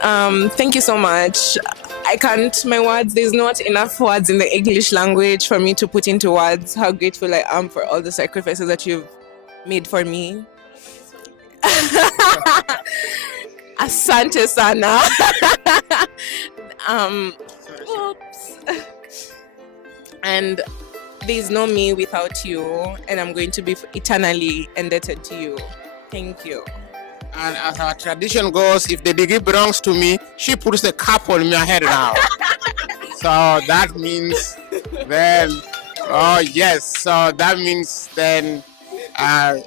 that. Thank you so much. I can't, there's not enough words in the English language for me to put into words how grateful I am for all the sacrifices that you've made for me. Asante sana. Oops. And there's no me without you, and I'm going to be eternally indebted to you. Thank you. And as our tradition goes, if the degree belongs to me, she puts the cap on my head now. So that means then, oh yes, so that means then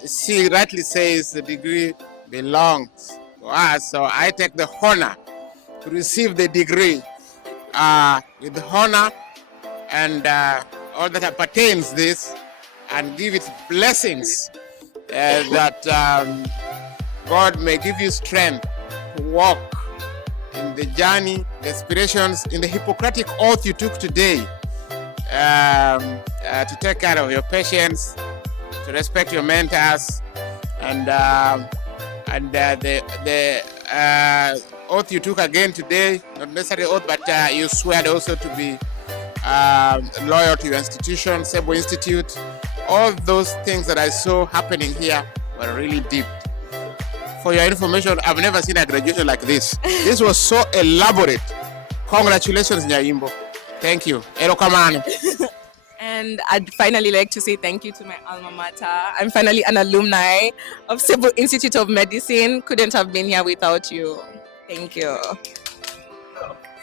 she rightly says the degree belongs to us. So I take the honor to receive the degree with honor and all that appertains this, and give it blessings that God may give you strength to walk in the journey, the aspirations, in the Hippocratic oath you took today, to take care of your patients, to respect your mentors, and the oath you took again today, not necessarily oath, but you swear also to be loyal to your institution, Cebu Institute. All those things that I saw happening here were really deep. For your information, I've never seen a graduation like this. This was so elaborate. Congratulations, Nyayimbo. Thank you. Erokamano. And I'd finally like to say thank you to my alma mater. I'm finally an alumni of Cebu Institute of Medicine. Couldn't have been here without you. Thank you.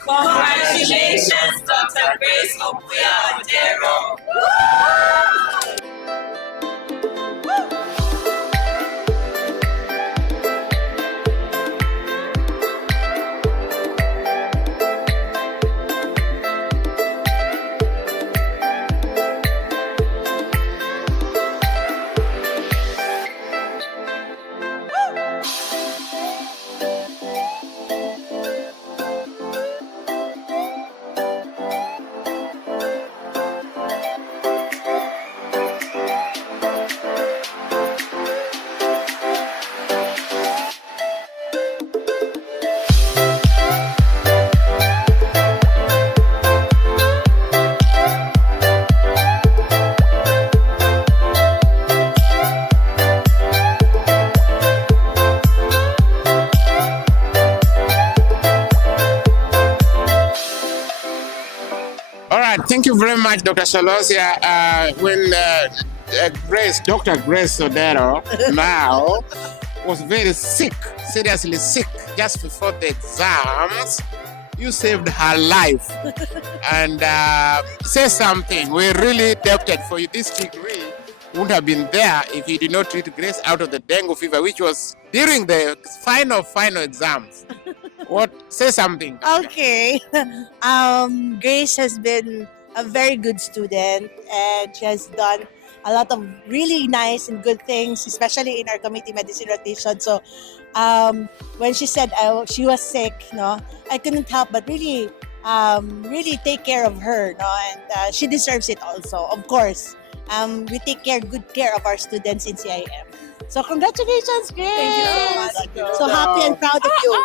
Congratulations, Dr. Grace Obuya Odero. Thank you very much, Dr. Solosia. When Dr. Grace Odero now was very sick, seriously sick, just before the exams, you saved her life. And say something. We're really indebted for you. This degree wouldn't have been there if he did not treat Grace out of the dengue fever, which was during the final exams. Say something. Okay. Grace has been a very good student, and she has done a lot of really nice and good things, especially in our community medicine rotation. So when she said she was sick, I couldn't help but really take care of her, and she deserves it also, of course. We take good care of our students in CIM. So congratulations, Grace! Thank you so much. So happy and proud of you.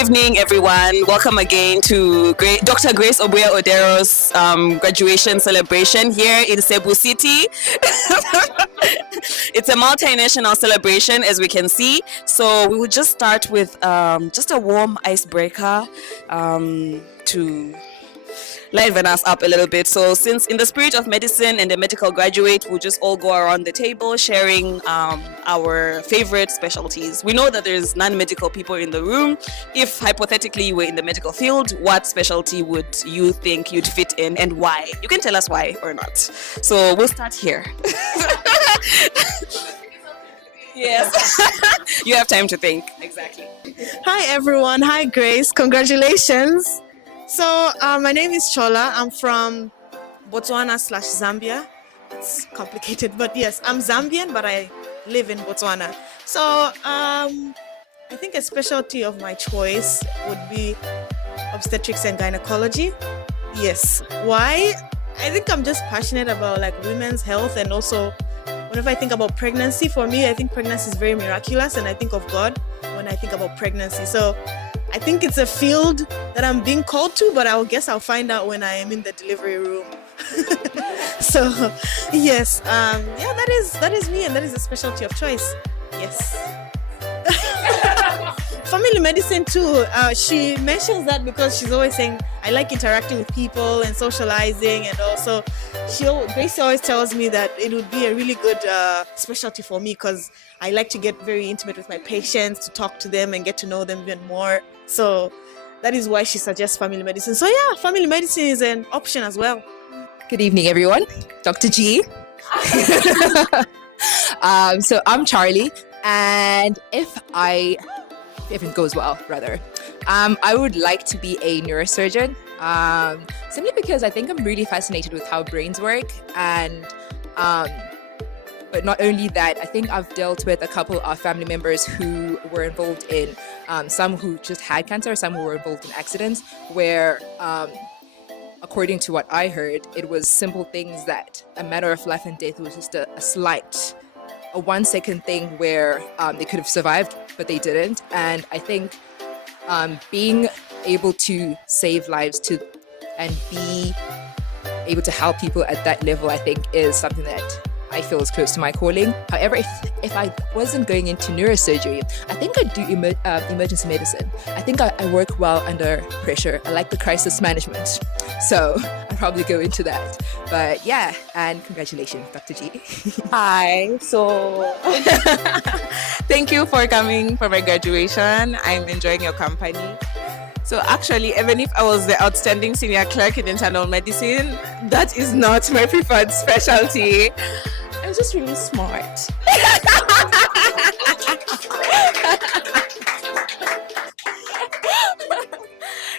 Evening, everyone. Welcome again to Dr. Grace Obuya Odero's graduation celebration here in Cebu City. It's a multinational celebration, as we can see. So we will just start with just a warm icebreaker to liven us up a little bit. So since in the spirit of medicine and the medical graduate, we'll just all go around the table sharing our favorite specialties. We know that there's non-medical people in the room. If hypothetically you were in the medical field, what specialty would you think you'd fit in and why? You can tell us why or not. So we'll start here. Yes. You have time to think. Exactly. Hi, everyone. Hi, Grace. Congratulations. So my name is Chola. I'm from Botswana/Zambia. It's complicated, but yes, I'm Zambian, but I live in Botswana. So I think a specialty of my choice would be obstetrics and gynecology. Yes. Why? I think I'm just passionate about like women's health, and also whenever I think about pregnancy, for me, I think pregnancy is very miraculous, and I think of God when I think about pregnancy. So I think it's a field that I'm being called to, but I guess I'll find out when I am in the delivery room. So, yes, that is me, and that is a specialty of choice. Yes. Family medicine too. She mentions that because she's always saying, I like interacting with people and socializing, and also Grace always tells me that it would be a really good specialty for me because I like to get very intimate with my patients, to talk to them and get to know them even more. So that is why she suggests family medicine. So yeah, family medicine is an option as well. Good evening, everyone. Dr. G. So I'm Charlie. And if it goes well, rather, I would like to be a neurosurgeon, simply because I think I'm really fascinated with how brains work. And but not only that, I think I've dealt with a couple of family members who were involved in some who just had cancer, some who were involved in accidents, where according to what I heard, it was simple things that a matter of life and death was just a slight, a 1 second thing where they could have survived, but they didn't. And I think being able to save lives and be able to help people at that level, I think is something that I feel is close to my calling. However, if I wasn't going into neurosurgery, I think I'd do emergency medicine. I think I work well under pressure. I like the crisis management. So I'd probably go into that. But yeah, and congratulations, Dr. G. Hi. So thank you for coming for my graduation. I'm enjoying your company. So actually, even if I was the outstanding senior clerk in internal medicine, that is not my preferred specialty. I'm just really smart.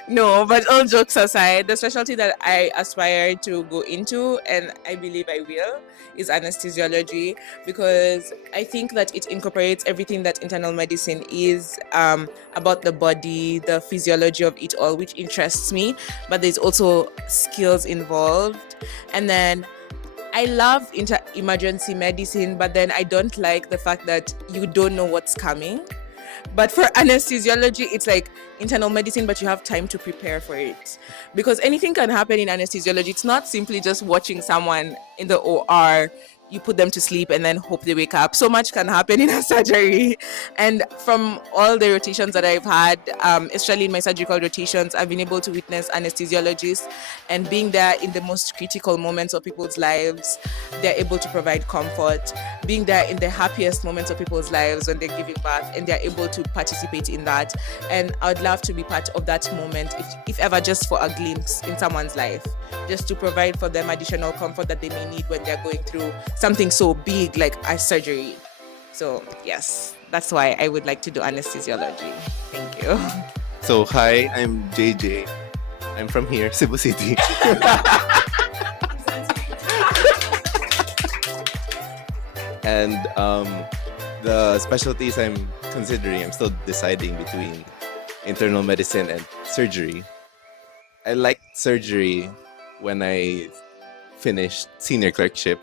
No, but all jokes aside, the specialty that I aspire to go into, and I believe I will, is anesthesiology, because I think that it incorporates everything that internal medicine is about the body, the physiology of it all, which interests me, but there's also skills involved. And then I love emergency medicine, but then I don't like the fact that you don't know what's coming. But for anesthesiology, it's like internal medicine, but you have time to prepare for it. Because anything can happen in anesthesiology. It's not simply just watching someone in the OR, you put them to sleep and then hope they wake up. So much can happen in a surgery. And from all the rotations that I've had, especially in my surgical rotations, I've been able to witness anesthesiologists, and being there in the most critical moments of people's lives, they're able to provide comfort. Being there in the happiest moments of people's lives when they're giving birth, and they're able to participate in that. And I'd love to be part of that moment, if ever just for a glimpse in someone's life, just to provide for them additional comfort that they may need when they're going through something so big like a surgery. So yes, that's why I would like to do anesthesiology. Thank you. So hi, I'm JJ. I'm from here, Cebu City. And the specialties I'm considering, I'm still deciding between internal medicine and surgery. I liked surgery when I finished senior clerkship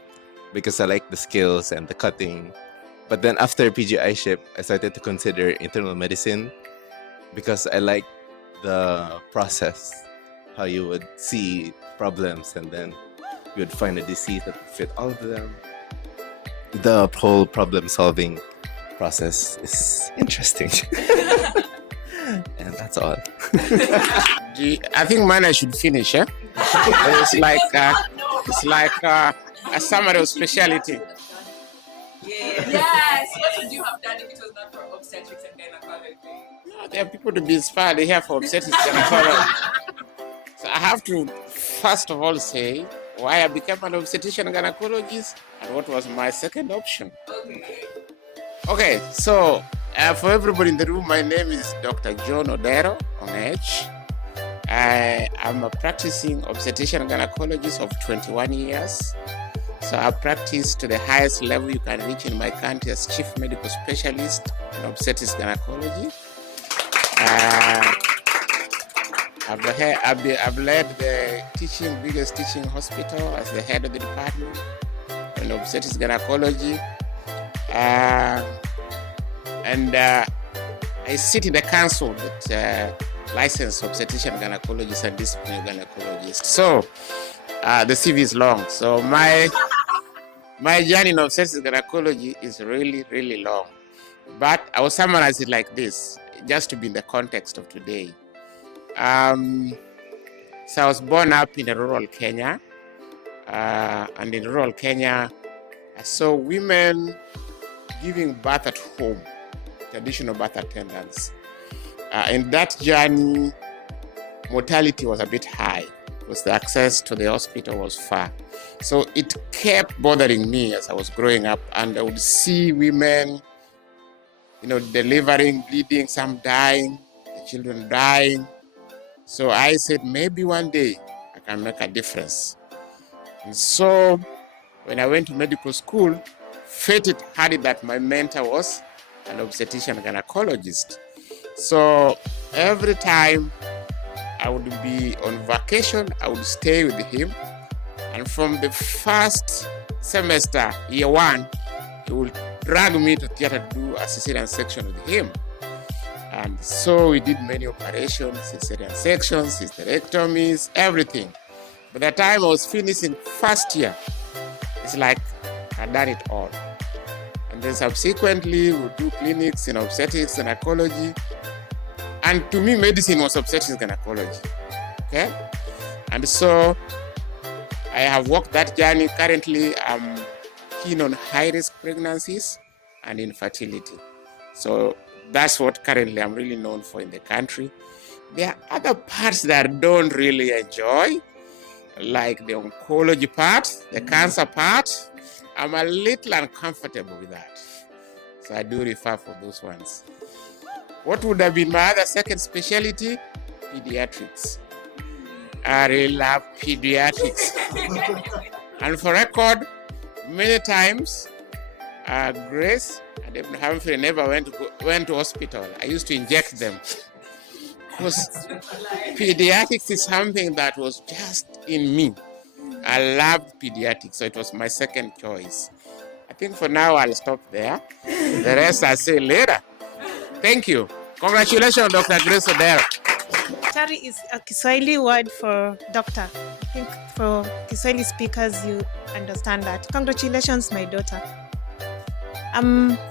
because I like the skills and the cutting. But then after PGI-ship, I started to consider internal medicine because I like the process, how you would see problems and then you would find a disease that would fit all of them. The whole problem-solving process is interesting. And that's all. I think mine I should finish, eh? It's like a summary of specialty. Yes. What would you have done if it was not for obstetrics and gynecology? No, there are people to be inspired. They have for obstetrics and gynecology. So I have to first of all say why I became an obstetrician and gynecologist and what was my second option. Okay, so for everybody in the room, my name is Dr. John Odero on H. I'm a practicing obstetrician and gynecologist of 21 years. So I practice to the highest level you can reach in my country as chief medical specialist in obstetrics gynecology. I've led the biggest teaching hospital as the head of the department in obstetrics gynecology. And I sit in the council that licensed obstetrician gynecologists and disciplinary gynecologists. So the CV is long. So my journey in obstetrics gynecology is really, really long. But I will summarize it like this, just to be in the context of today. So I was born up in rural Kenya. And in rural Kenya, I saw women giving birth at home, traditional birth attendants. In that journey, mortality was a bit high because the access to the hospital was far. So it kept bothering me as I was growing up, and I would see women delivering, bleeding, some dying, the children dying. So I said, maybe one day I can make a difference. And so when I went to medical school, fate had it that my mentor was an obstetrician gynecologist. So every time I would be on vacation, I would stay with him. And from the first semester, year 1, he would drag me to theater to do a cesarean section with him. And so we did many operations, cesarean sections, hysterectomies, everything. By the time I was finishing first year, it's like I'd done it all. And then subsequently, we'll do clinics in obstetrics, gynecology. And to me, medicine was obstetrics, gynecology. Okay? And so I have walked that journey. Currently, I'm keen on high-risk pregnancies and infertility. So that's what currently I'm really known for in the country. There are other parts that I don't really enjoy, like the oncology part, the cancer part. I'm a little uncomfortable with that. So I do refer for those ones. What would have been my other second specialty? Pediatrics. I really love pediatrics. And for record, many times, Grace and Humphrey never went to hospital. I used to inject them. Because pediatrics is something that was just in me. I loved pediatrics, so it was my second choice. I think for now I'll stop there. The rest I'll say later. Thank you. Congratulations, Dr. Grace Odero. Daktari is a Kiswahili word for doctor. I think for Kiswahili speakers, you understand that. Congratulations, my daughter.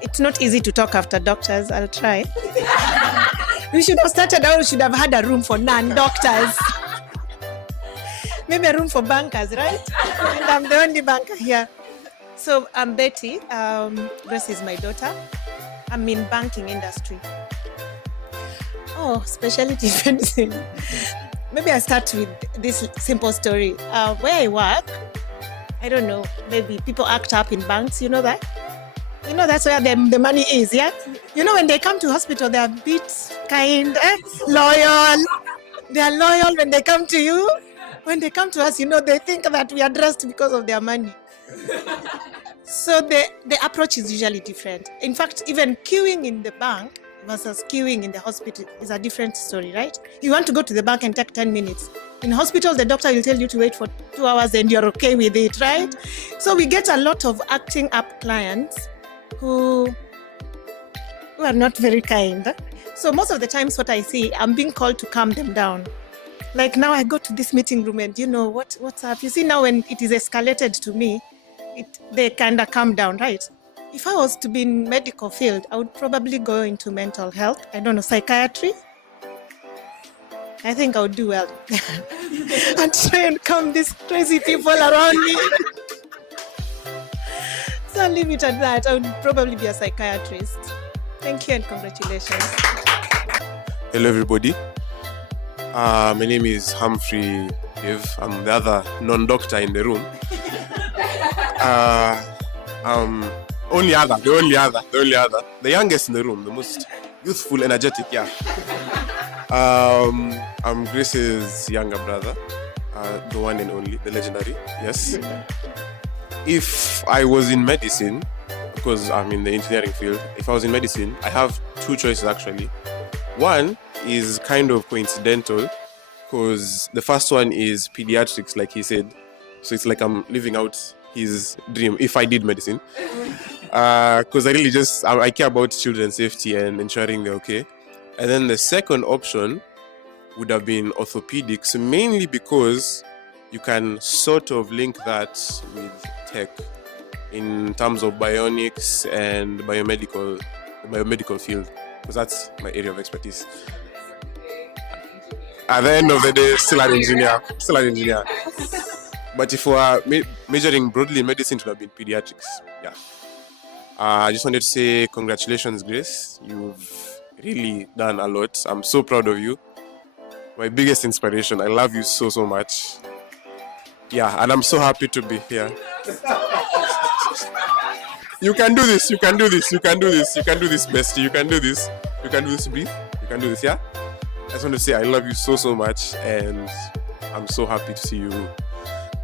It's not easy to talk after doctors. I'll try. We should have started out, we should have had a room for non-doctors. Maybe a room for bankers, right? And I'm the only banker here. So I'm Betty. Grace is my daughter. I'm in banking industry. Oh, specialty medicine. Maybe I start with this simple story. Where I work, I don't know, maybe people act up in banks, you know that? You know that's where the money is, yeah? You know when they come to hospital, they are a bit kind, loyal. They are loyal when they come to you. When they come to us, they think that we are dressed because of their money. So the approach is usually different. In fact, even queuing in the bank versus queuing in the hospital is a different story, right? You want to go to the bank and take 10 minutes. In hospital, the doctor will tell you to wait for 2 hours and you're okay with it, right? So we get a lot of acting up clients who are not very kind. So most of the times what I see, I'm being called to calm them down. Like now I go to this meeting room and what's up? You see now when it is escalated to me, they kind of calm down, right? If I was to be in medical field, I would probably go into mental health. I don't know, psychiatry. I think I would do well. And try and calm these crazy people around me. So I'll leave it at that. I would probably be a psychiatrist. Thank you and congratulations. Hello, everybody. My name is Humphrey Dave. I'm the other non-doctor in the room. The youngest in the room, the most youthful, energetic, yeah. I'm Grace's younger brother, the one and only, the legendary, yes. If I was in medicine, because I'm in the engineering field, if I was in medicine, I have two choices actually. One is kind of coincidental, because the first one is pediatrics, like he said. So it's like I'm living out his dream if I did medicine. Because I care about children's safety and ensuring they're okay. And then the second option would have been orthopedics, mainly because you can sort of link that with tech in terms of bionics and the biomedical field, because that's my area of expertise. At the end of the day, still an engineer. But if we are measuring broadly in medicine, it would have been pediatrics. Yeah. I just wanted to say congratulations, Grace. You've really done a lot. I'm so proud of you. My biggest inspiration. I love you so, so much. Yeah, and I'm so happy to be here. You can do this. You can do this. You can do this. You can do this, bestie. You can do this. You can do this, breathe. You can do this, yeah? I just want to say I love you so much, and I'm so happy to see you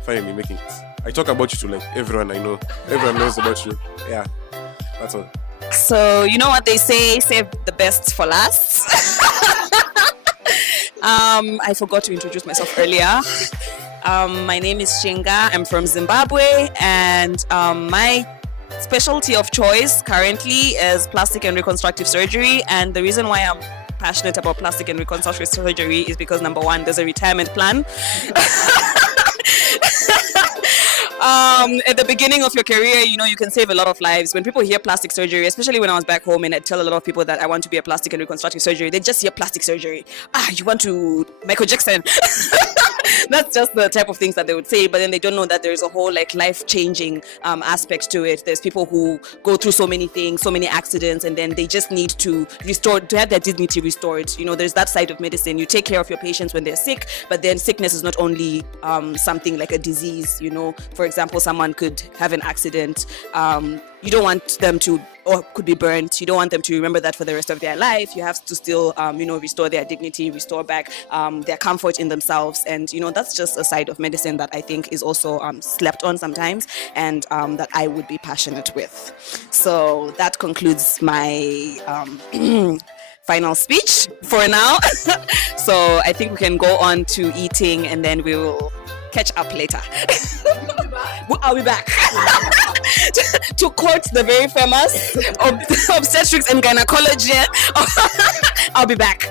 finally making it. I talk about you to like everyone I know. Everyone knows about you. Yeah, that's all. So you know what they say, save the best for last. I forgot to introduce myself earlier. My name is Chinga. I'm from Zimbabwe, and my specialty of choice currently is plastic and reconstructive surgery. And the reason why I'm passionate about plastic and reconstructive surgery is because, number one, there's a retirement plan. At the beginning of your career, you know, you can save a lot of lives. When people hear plastic surgery, especially when I was back home and I tell a lot of people that I want to be a plastic and reconstructive surgery, they just hear plastic surgery. You want to Michael Jackson. That's just the type of things that they would say, but then they don't know that there's a whole like life-changing aspect to it. There's people who go through so many things, so many accidents, and then they just need to have their dignity restored. You know, there's that side of medicine. You take care of your patients when they're sick, but then sickness is not only something like a disease. You know, for example, someone could have an accident. You don't want them to, or could be burnt. You don't want them to remember that for the rest of their life. You have to still, restore their dignity, restore back their comfort in themselves. And, you know, that's just a side of medicine that I think is also slept on sometimes, and that I would be passionate with. So that concludes my final speech for now. So I think we can go on to eating, and then we will catch up later. I'll be back. To quote the very famous obstetrics and gynecology, I'll be back.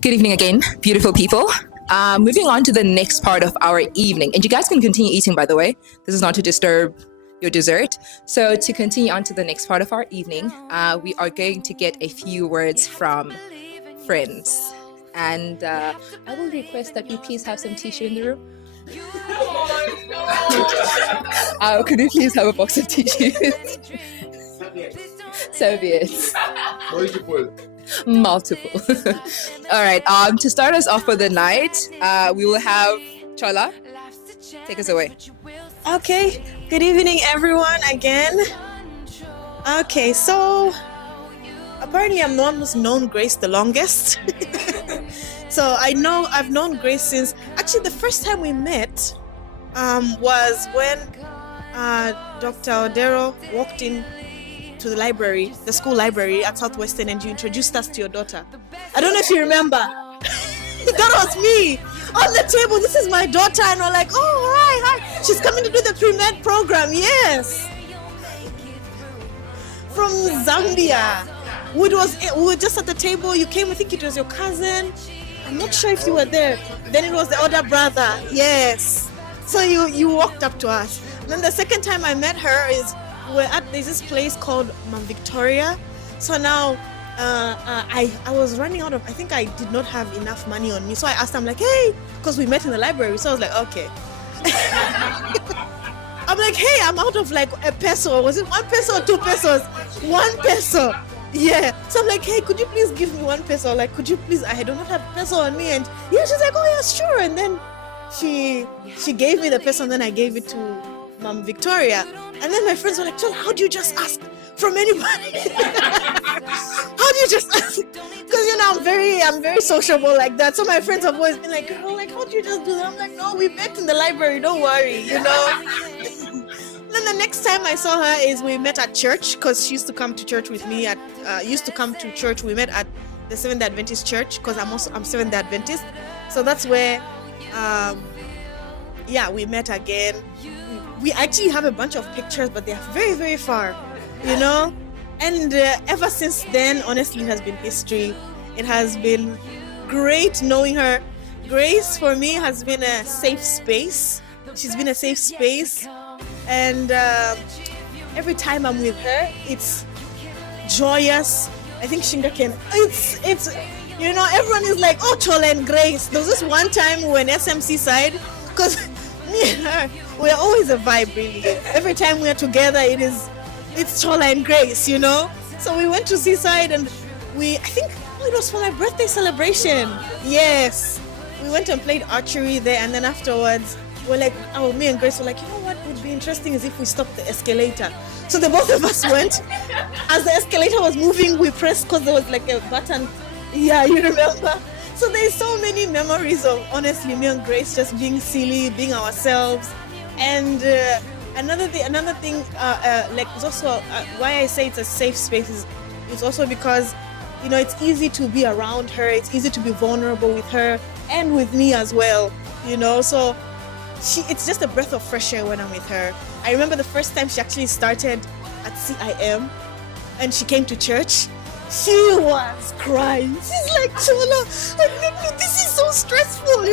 Good evening again, beautiful people. Moving on to the next part of our evening. And you guys can continue eating, by the way. This is not to disturb your dessert. So to continue on to the next part of our evening, we are going to get a few words from friends. And I will request that you please have some tissue in the room. Could you please have a box of tissues? Serviettes. Multiple. All right. To start us off for the night, we will have Chola. Take us away. Okay. Good evening, everyone. Again. Okay. So apparently, I'm the one who's known Grace the longest. So I've known Grace since actually the first time we met was when Dr. Odero walked in to the library, the school library at Southwestern, and you introduced us to your daughter. I don't know if you remember. That was me on the table. This is my daughter, and we're like, oh, hi. She's coming to do the pre-med program. Yes, from Zambia. We were just at the table. You came. I think it was your cousin. I'm not sure if you were there. Then it was the older brother. Yes. So you walked up to us. And then the second time I met her is there's this place called Mount Victoria. So now I was running out of, I think I did not have enough money on me. So I asked her, I'm like, hey, because we met in the library. So I was like, okay. I'm like, hey, I'm out of like a peso. Was it 1 peso or 2 pesos? 1 peso. Yeah. So I'm like, hey, could you please give me 1 peso? Like, could you please, I do not have peso on me. And yeah, she's like, oh yeah, sure. And then she gave me the peso, and then I gave it to Mom Victoria. And then my friends were like, Chola, how do you just ask from anybody? How do you just ask? Because you know I'm very sociable like that. So my friends have always been like, girl, like, how do you just do that? I'm like, no, we met in the library, don't worry, you know. Then the next time I saw her is we met at church, because she used to come to church with me. We met at the Seventh Adventist church, because I'm Seventh Adventist. So that's where we met again. We actually have a bunch of pictures, but they are very, very far, you know. And ever since then, honestly, it has been history. It has been great knowing her, Grace for me has been a safe space. She's been a safe space, and every time I'm with her, it's joyous. I think Shinga can. It's everyone is like, oh, Chola and Grace. There was this one time we were in SMC side, because me and her, we're always a vibe, really. Every time we're together, it's Chola and Grace, So we went to Seaside, and I think it was for my birthday celebration. Yes. We went and played archery there, and then afterwards, me and Grace were like, what would be interesting is if we stopped the escalator. So the both of us went. As the escalator was moving, we pressed, because there was like a button. Yeah, you remember? So there's so many memories of, honestly, me and Grace just being silly, being ourselves. And another thing, it's also why I say it's a safe space is it's also because, it's easy to be around her. It's easy to be vulnerable with her and with me as well, So it's just a breath of fresh air when I'm with her. I remember the first time she actually started at CIM and she came to church. She was crying. She's like, Chola, this is so stressful,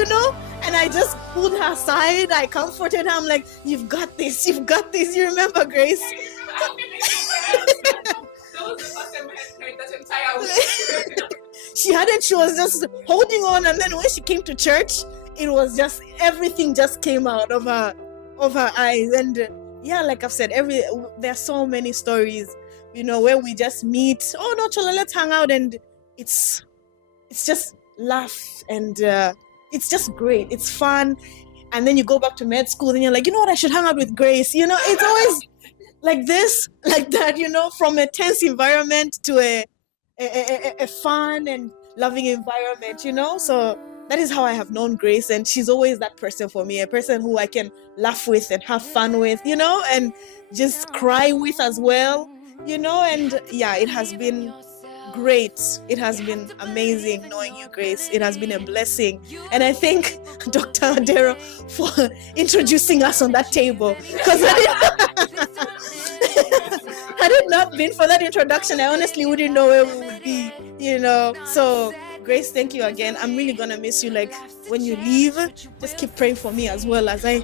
And I just pulled her aside. I comforted her. I'm like, you've got this. You remember, Grace? She was just holding on, and then when she came to church, it was just everything just came out of her eyes. And like I've said, there are so many stories, where we just meet. Oh no, Chola, let's hang out, and it's just laugh, and it's just great. It's fun, and then you go back to med school, and you're like, I should hang out with Grace. It's always like this, like that. From a tense environment to a fun and loving environment. So that is how I have known Grace, and she's always that person for me, a person who I can laugh with and have fun with, and just cry with as well, and it has been great. It has been amazing knowing you, Grace. It has been a blessing, and I thank Dr. Odero for introducing us on that table, because had it not been for that introduction, I honestly wouldn't know where we would be, So Grace, thank you again. I'm really gonna miss you. Like, when you leave, just keep praying for me as well as I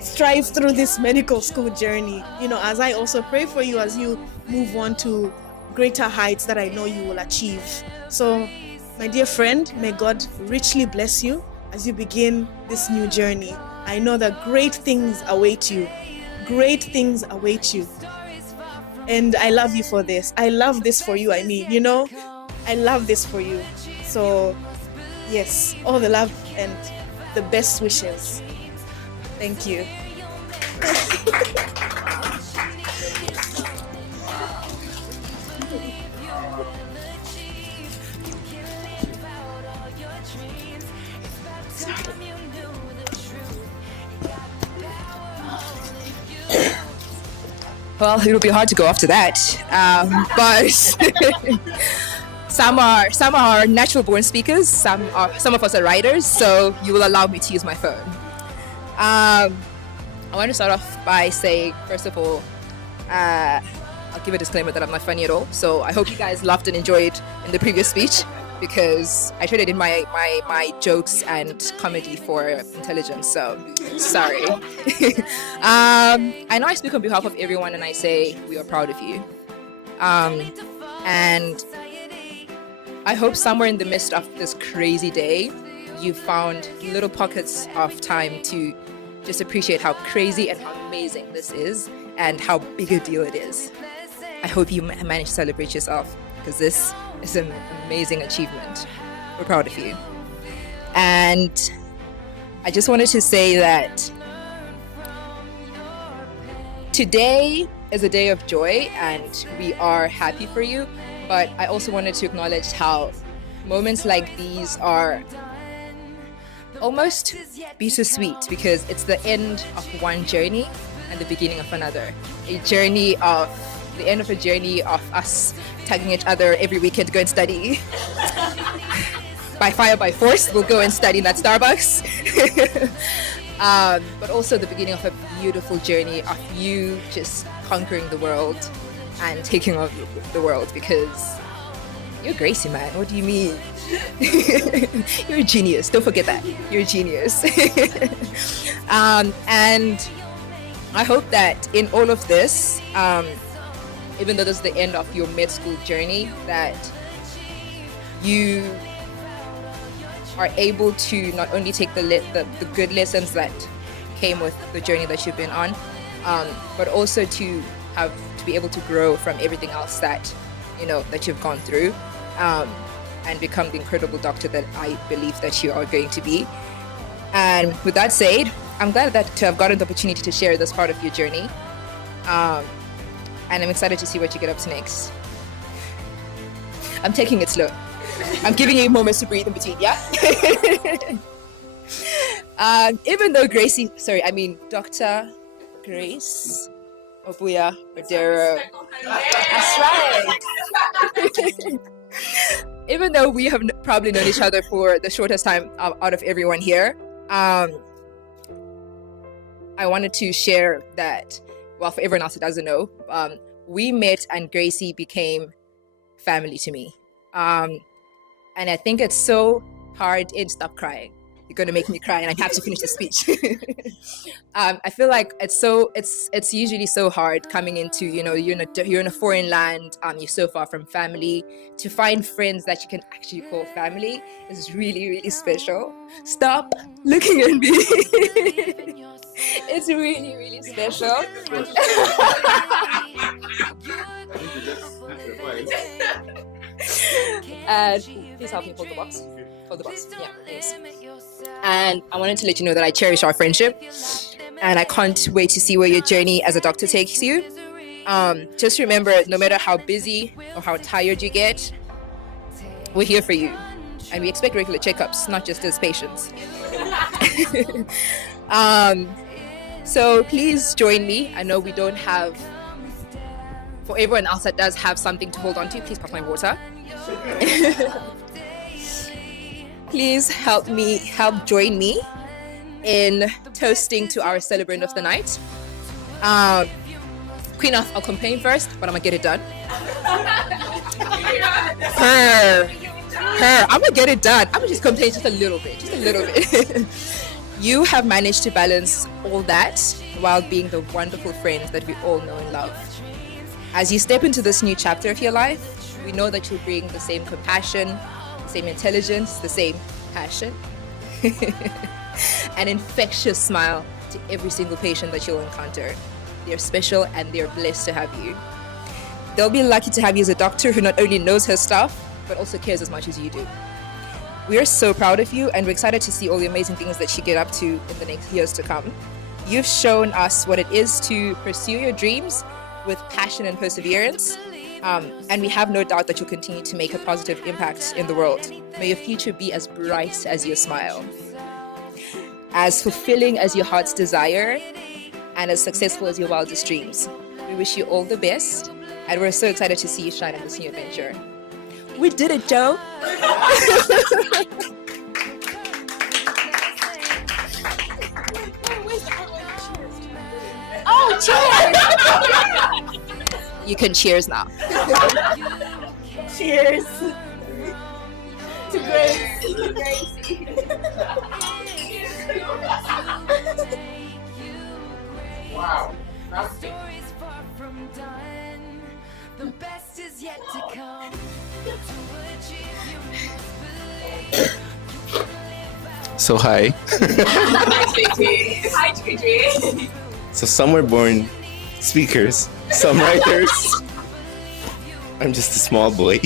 strive through this medical school journey, as I also pray for you as you move on to greater heights that I know you will achieve. So, my dear friend, may God richly bless you as you begin this new journey. I know that great things await you. Great things await you. And I love you for this. I love this for you, I love this for you. So, yes, all the love and the best wishes. Thank you. Well, it'll be hard to go after that, but some are natural born speakers. Some of us are writers, so you will allow me to use my phone. I want to start off by saying, first of all, I'll give a disclaimer that I'm not funny at all. So I hope you guys laughed and enjoyed in the previous speech, because I traded in my jokes and comedy for intelligence. So sorry. I know I speak on behalf of everyone and I say we are proud of you. And I hope somewhere in the midst of this crazy day, you found little pockets of time to just appreciate how crazy and how amazing this is and how big a deal it is. I hope you manage to celebrate yourself, because this is an amazing achievement. We're proud of you. And I just wanted to say that today is a day of joy and we are happy for you. But I also wanted to acknowledge how moments like these are almost bittersweet, because it's the end of one journey and the beginning of another. The end of a journey of us tagging each other every weekend to go and study. By fire, by force, we'll go and study in that Starbucks. But also the beginning of a beautiful journey of you just conquering the world and taking over the world, because You're Gracie, man. What do you mean? You're a genius. Don't forget that. You're a genius. And I hope that in all of this, even though this is the end of your med school journey, that you are able to not only take the good lessons that came with the journey that you've been on, but also to be able to grow from everything else that that you've gone through, and become the incredible doctor that I believe that you are going to be. And with that said, I'm glad to have gotten the opportunity to share this part of your journey, and I'm excited to see what you get up to next. I'm taking it slow. I'm giving you moments to breathe in between, yeah? Even though Dr. Grace Obuya Odero. That's right. Even though we have probably known each other for the shortest time out of everyone here, I wanted to share that, well, for everyone else that doesn't know, we met and Gracie became family to me. And I think it's so hard. Stop crying. You're going to make me cry and I have to finish the speech. I feel like it's usually so hard coming into, you're in a foreign land, you're so far from family. To find friends that you can actually call family is really, really special. Stop looking at me. It's really, really special. And please help me hold the box. Hold the box. Yeah, thanks. And I wanted to let you know that I cherish our friendship, and I can't wait to see where your journey as a doctor takes you. Just remember, no matter how busy or how tired you get, we're here for you, and we expect regular checkups, not just as patients. So please join me. I know we don't have, for everyone else that does have something to hold on to, please pass my water. Please help join me in toasting to our celebrant of the night. Queen, I'll complain first, but I'm gonna get it done. Her, I'm gonna get it done. I'm gonna just complain just a little bit. You have managed to balance all that while being the wonderful friend that we all know and love. As you step into this new chapter of your life, we know that you'll bring the same compassion, the same intelligence, the same passion, an infectious smile to every single patient that you'll encounter. They're special and they're blessed to have you. They'll be lucky to have you as a doctor who not only knows her stuff, but also cares as much as you do. We are so proud of you, and we're excited to see all the amazing things that you get up to in the next years to come. You've shown us what it is to pursue your dreams with passion and perseverance, and we have no doubt that you'll continue to make a positive impact in the world. May your future be as bright as your smile, as fulfilling as your heart's desire, and as successful as your wildest dreams. We wish you all the best, and we're so excited to see you shine in this new adventure. We did it, Joe! Oh, cheers! You can cheers now. Cheers to Grace. Wow. The best is yet to come. So hi. Hi, JJ. So some were born speakers, some writers. I'm just a small boy.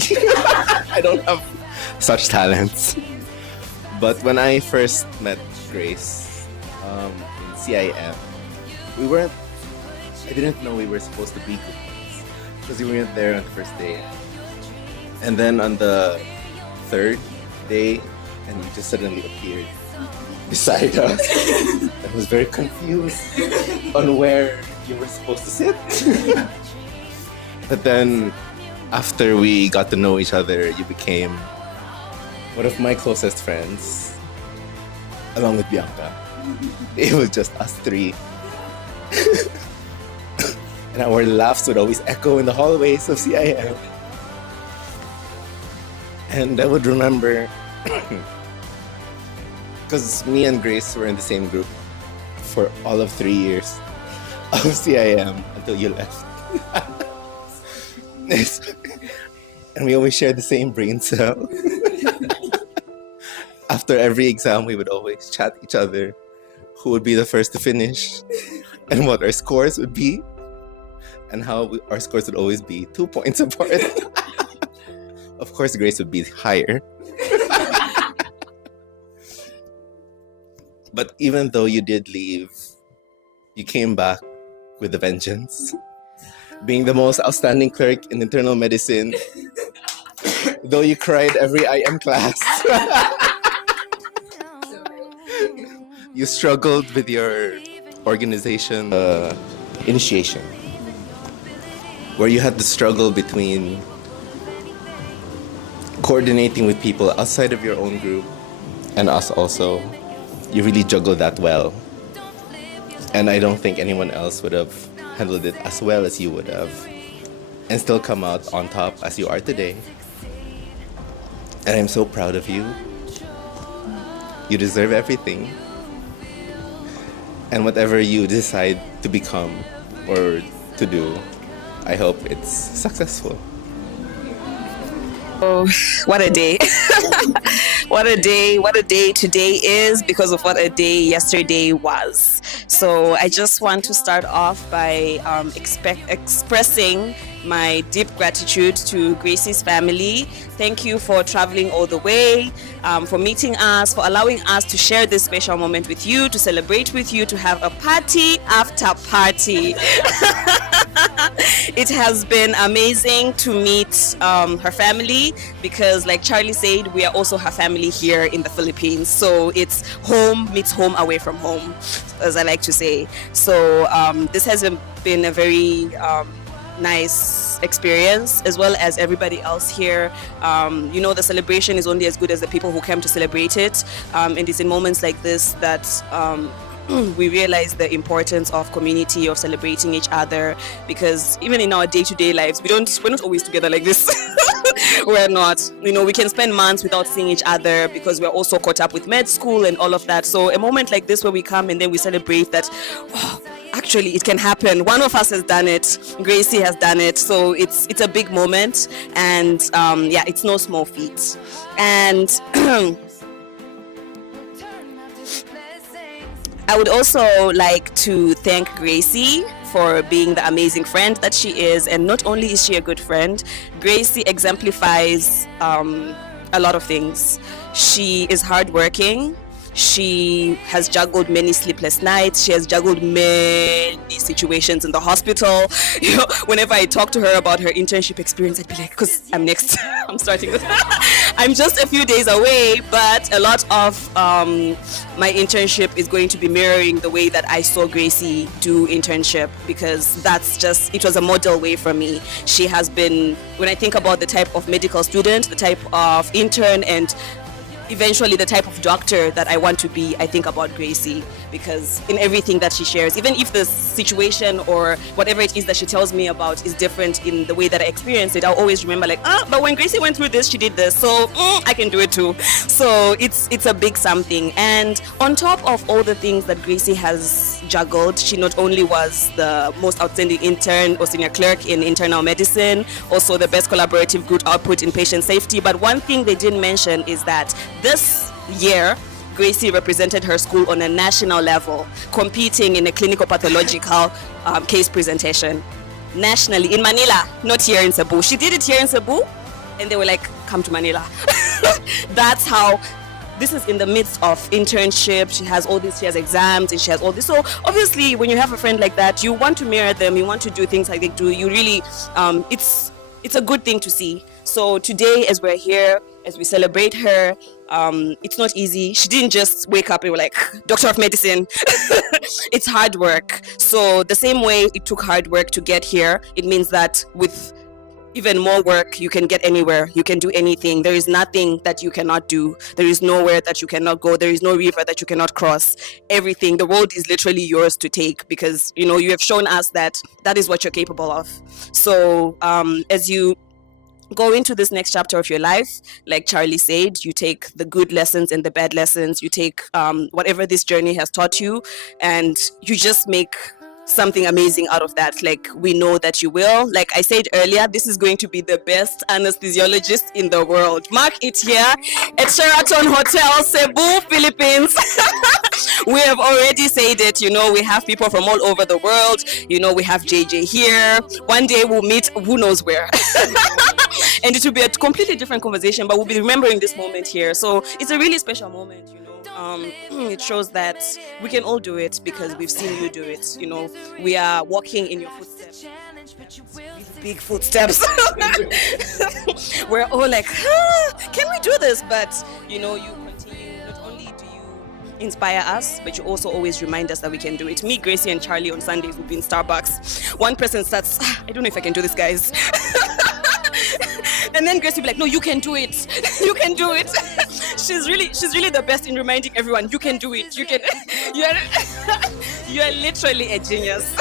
I don't have such talents. But when I first met Grace in CIM, I didn't know we were supposed to be couples because we weren't there on the first day. And then on the third day, and you just suddenly appeared beside us. I was very confused on where you were supposed to sit. But then after we got to know each other, you became one of my closest friends, along with Bianca. It was just us three. And our laughs would always echo in the hallways of CIM. And I would remember, because me and Grace were in the same group for all of 3 years of CIM until you left. And we always shared the same brain cell. After every exam, we would always chat each other who would be the first to finish and what our scores would be and how our scores would always be 2 points apart. Of course, Grace would be higher. But even though you did leave, you came back with a vengeance. Being the most outstanding clerk in internal medicine, though you cried every IM class. You struggled with your organization initiation, where you had to struggle between coordinating with people outside of your own group and us also. You really juggled that well. And I don't think anyone else would have handled it as well as you would have and still come out on top as you are today. And I'm so proud of you. You deserve everything. And whatever you decide to become or to do, I hope it's successful. Oh, what a day. What a day today is because of what a day yesterday was. So I just want to start off by expressing my deep gratitude to Gracie's family. Thank you for traveling all the way, for meeting us, for allowing us to share this special moment with you, to celebrate with you, to have a party after party. It has been amazing to meet her family because, like Charlie said, we are also her family here in the Philippines. So it's home meets home away from home, as I like to say. So this has been a very nice experience, as well as everybody else here. The celebration is only as good as the people who came to celebrate it. And it's in moments like this that we realize the importance of community, of celebrating each other, because even in our day-to-day lives, we're not always together like this. We're not. We can spend months without seeing each other because we're also caught up with med school and all of that. So a moment like this where we come and then we celebrate that, actually it can happen. One of us has done it. Gracie has done it. So it's a big moment, and it's no small feat. And I would also like to thank Gracie for being the amazing friend that she is. And not only is she a good friend, Gracie exemplifies a lot of things. She is hardworking. She has juggled many sleepless nights. She has juggled many situations in the hospital. Whenever I talk to her about her internship experience, I'd be like, because I'm next. I'm starting this. I'm just a few days away, but a lot of my internship is going to be mirroring the way that I saw Gracie do internship, because it was a model way for me. She has been, when I think about the type of medical student, the type of intern, and eventually the type of doctor that I want to be, I think about Gracie, because in everything that she shares, even if the situation or whatever it is that she tells me about is different in the way that I experience it, I'll always remember but when Gracie went through this, she did this, so I can do it too. So it's a big something. And on top of all the things that Gracie has juggled, she not only was the most outstanding intern or senior clerk in internal medicine, also the best collaborative good output in patient safety, but one thing they didn't mention is that this year, Gracie represented her school on a national level, competing in a clinical pathological case presentation nationally in Manila, not here in Cebu. She did it here in Cebu, and they were like, come to Manila. That's how. This is in the midst of internship. She has exams, and she has all this. So obviously, when you have a friend like that, you want to mirror them, you want to do things like they do. You really, it's a good thing to see. So today, as we're here, as we celebrate her, it's not easy. She didn't just wake up and we're like, Doctor of Medicine. It's hard work. So the same way it took hard work to get here, it means that with even more work, you can get anywhere. You can do anything. There is nothing that you cannot do. There is nowhere that you cannot go. There is no river that you cannot cross. Everything, the road is literally yours to take, because, you have shown us that is what you're capable of. So as you go into this next chapter of your life, like Charlie said, you take the good lessons and the bad lessons, you take whatever this journey has taught you, and you just make something amazing out of that. Like, we know that you will. Like I said earlier, this is going to be the best anesthesiologist in the world. Mark it here at Sheraton Hotel, Cebu, Philippines. We have already said it, we have people from all over the world. We have JJ here. One day we'll meet who knows where. And it will be a completely different conversation, but we'll be remembering this moment here. So it's a really special moment, It shows that we can all do it because we've seen you do it. We are walking in your footsteps. Big footsteps. We're all like, can we do this? But, you continue. Not only do you inspire us, but you also always remind us that we can do it. Me, Gracie, and Charlie on Sundays will be in Starbucks. One person starts, I don't know if I can do this, guys. And then Gracie will be like, no, you can do it. You can do it. She's really the best in reminding everyone, you can do it. You're literally a genius.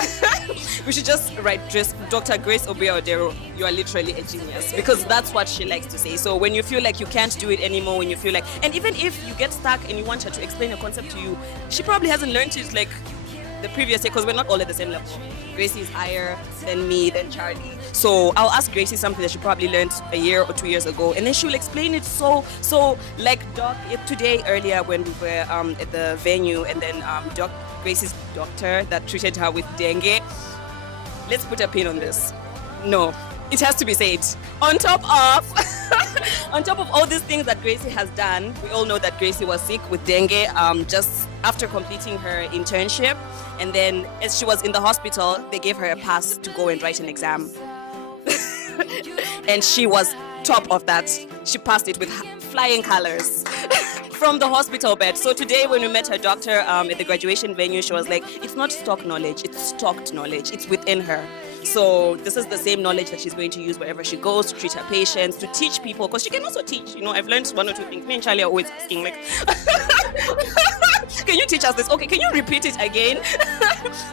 We should just write Dr. Grace Obuya Odero, you are literally a genius, because that's what she likes to say. So when you feel like you can't do it anymore, when you feel like, and even if you get stuck and you want her to explain a concept to you, she probably hasn't learned it like the previous year, because we're not all at the same level. Gracie is higher than me, than Charlie. So I'll ask Gracie something that she probably learned a year or 2 years ago, and then she'll explain it so like Doc today earlier when we were at the venue, and then Gracie's doctor that treated her with dengue. Let's put a pin on this. No, it has to be said. On top of all these things that Gracie has done, we all know that Gracie was sick with dengue just after completing her internship. And then as she was in the hospital, they gave her a pass to go and write an exam. And she was top of that. She passed it with flying colors from the hospital bed. So today when we met her doctor at the graduation venue, she was like, it's not stock knowledge, it's stocked knowledge. It's within her. So this is the same knowledge that she's going to use wherever she goes, to treat her patients, to teach people, because she can also teach. I've learned one or two things. Me and Charlie are always asking, like, can you teach us this? Okay, can you repeat it again?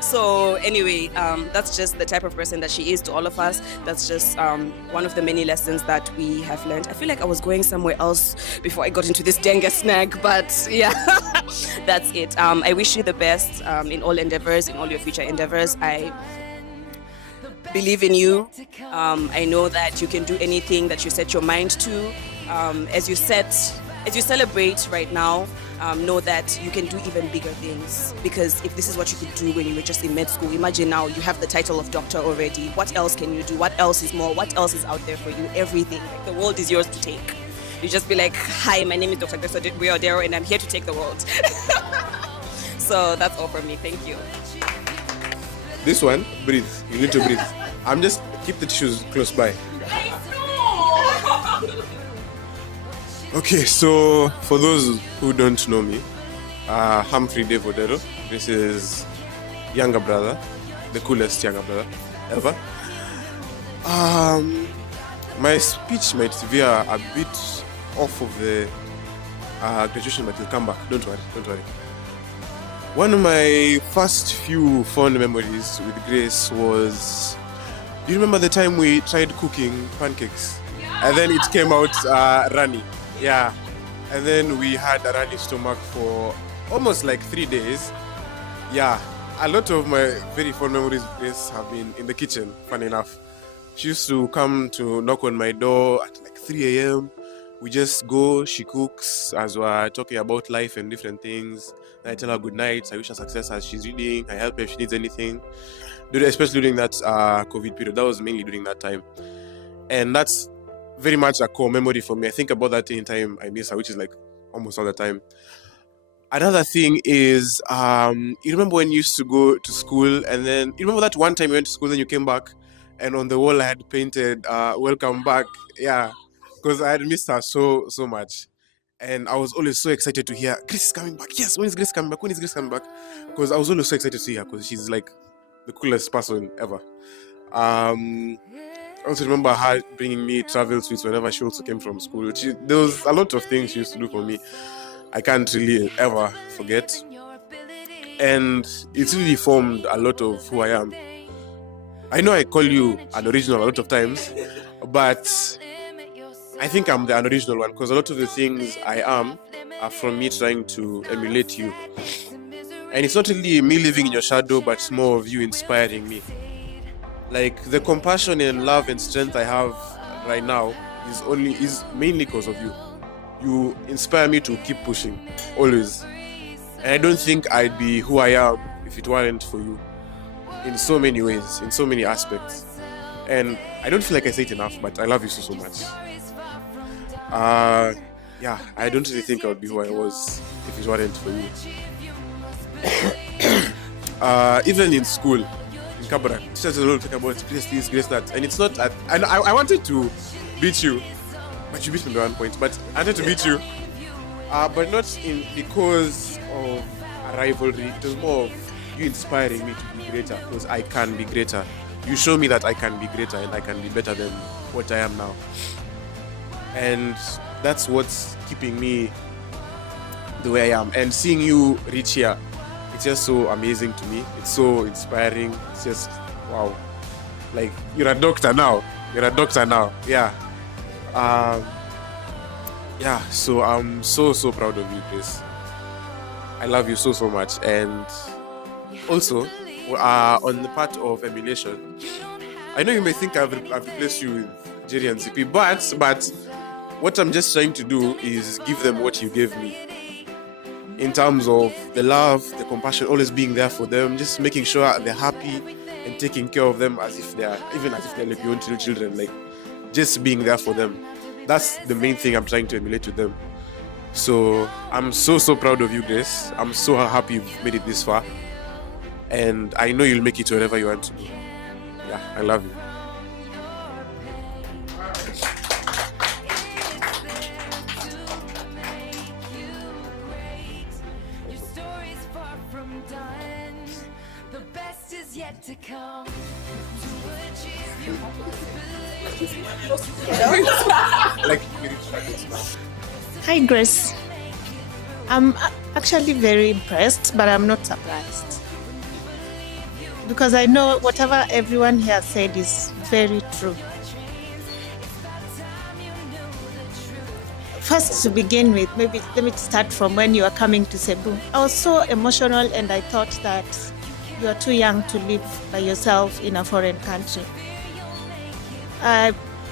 So anyway, that's just the type of person that she is to all of us. That's just one of the many lessons that we have learned. I feel like I was going somewhere else before I got into this dengue snag, but yeah, that's it. I wish you the best in all endeavors, in all your future endeavors. I believe in you. I know that you can do anything that you set your mind to. As you celebrate right now, know that you can do even bigger things. Because if this is what you could do when you were just in med school, imagine now you have the title of doctor already. What else can you do? What else is more? What else is out there for you? Everything. Like, the world is yours to take. You just be like, hi, my name is Dr. Grace Obuya, and I'm here to take the world. So that's all from me. Thank you. This one, breathe. You need to breathe. I'm just keep the tissues close by. Okay, so for those who don't know me, Humphrey Dave Odero. This is younger brother, the coolest younger brother ever. My speech might veer a bit off of the graduation, but it'll come back. Don't worry. One of my first few fond memories with Grace was, do you remember the time we tried cooking pancakes? And then it came out runny. Yeah. And then we had a runny stomach for almost like 3 days. Yeah. A lot of my very fond memories with Grace have been in the kitchen, funny enough. She used to come to knock on my door at like 3 a.m. We just go, she cooks as we're talking about life and different things. I tell her good night, I wish her success as she's reading, I help her if she needs anything. Especially during that COVID period, that was mainly during that time. And that's very much a core memory for me. I think about that anytime I miss her, which is like almost all the time. Another thing is, you remember when you used to go to school, and then, you remember that one time you went to school, then you came back, and on the wall I had painted, welcome back. Yeah, because I had missed her so much. And I was always so excited to hear, Grace is coming back. Yes, when is Grace coming back? When is Grace coming back? Because I was always so excited to see her, because she's like the coolest person ever. I also remember her bringing me travel sweets whenever she also came from school. There was a lot of things she used to do for me. I can't really ever forget. And it's really formed a lot of who I am. I know I call you an original a lot of times, but I think I'm the unoriginal one because a lot of the things I am are from me trying to emulate you. And it's not really me living in your shadow, but it's more of you inspiring me. Like the compassion and love and strength I have right now is mainly because of you. You inspire me to keep pushing, always. And I don't think I'd be who I am if it weren't for you. In so many ways, in so many aspects. And I don't feel like I say it enough, but I love you so much. Yeah, I don't really think I would be who I was if it weren't for you. Even in school, in Kabra, teachers will talk about please this, grace that. And it's not that, and I wanted to beat you, but you beat me by 1 point. But I wanted to beat you, but not because of a rivalry. It was more of you inspiring me to be greater, because I can be greater. You show me that I can be greater and I can be better than what I am now. And that's what's keeping me the way I am. And seeing you reach here, it's just so amazing to me. It's so inspiring. It's just, wow. Like, you're a doctor now. You're a doctor now. Yeah. Yeah, so I'm so proud of you, Grace. I love you so much. And also, on the part of emulation, I know you may think I've replaced you with Jerry and CP, but what I'm just trying to do is give them what you gave me. In terms of the love, the compassion, always being there for them, just making sure they're happy and taking care of them as if they're like your own children, like just being there for them. That's the main thing I'm trying to emulate with them. So I'm so proud of you, Grace. I'm so happy you've made it this far. And I know you'll make it wherever you want to be. Yeah, I love you. Hi, Grace. I'm actually very impressed, but I'm not surprised. Because I know whatever everyone here said is very true. First, to begin with, maybe let me start from when you were coming to Cebu. I was so emotional and I thought that you are too young to live by yourself in a foreign country.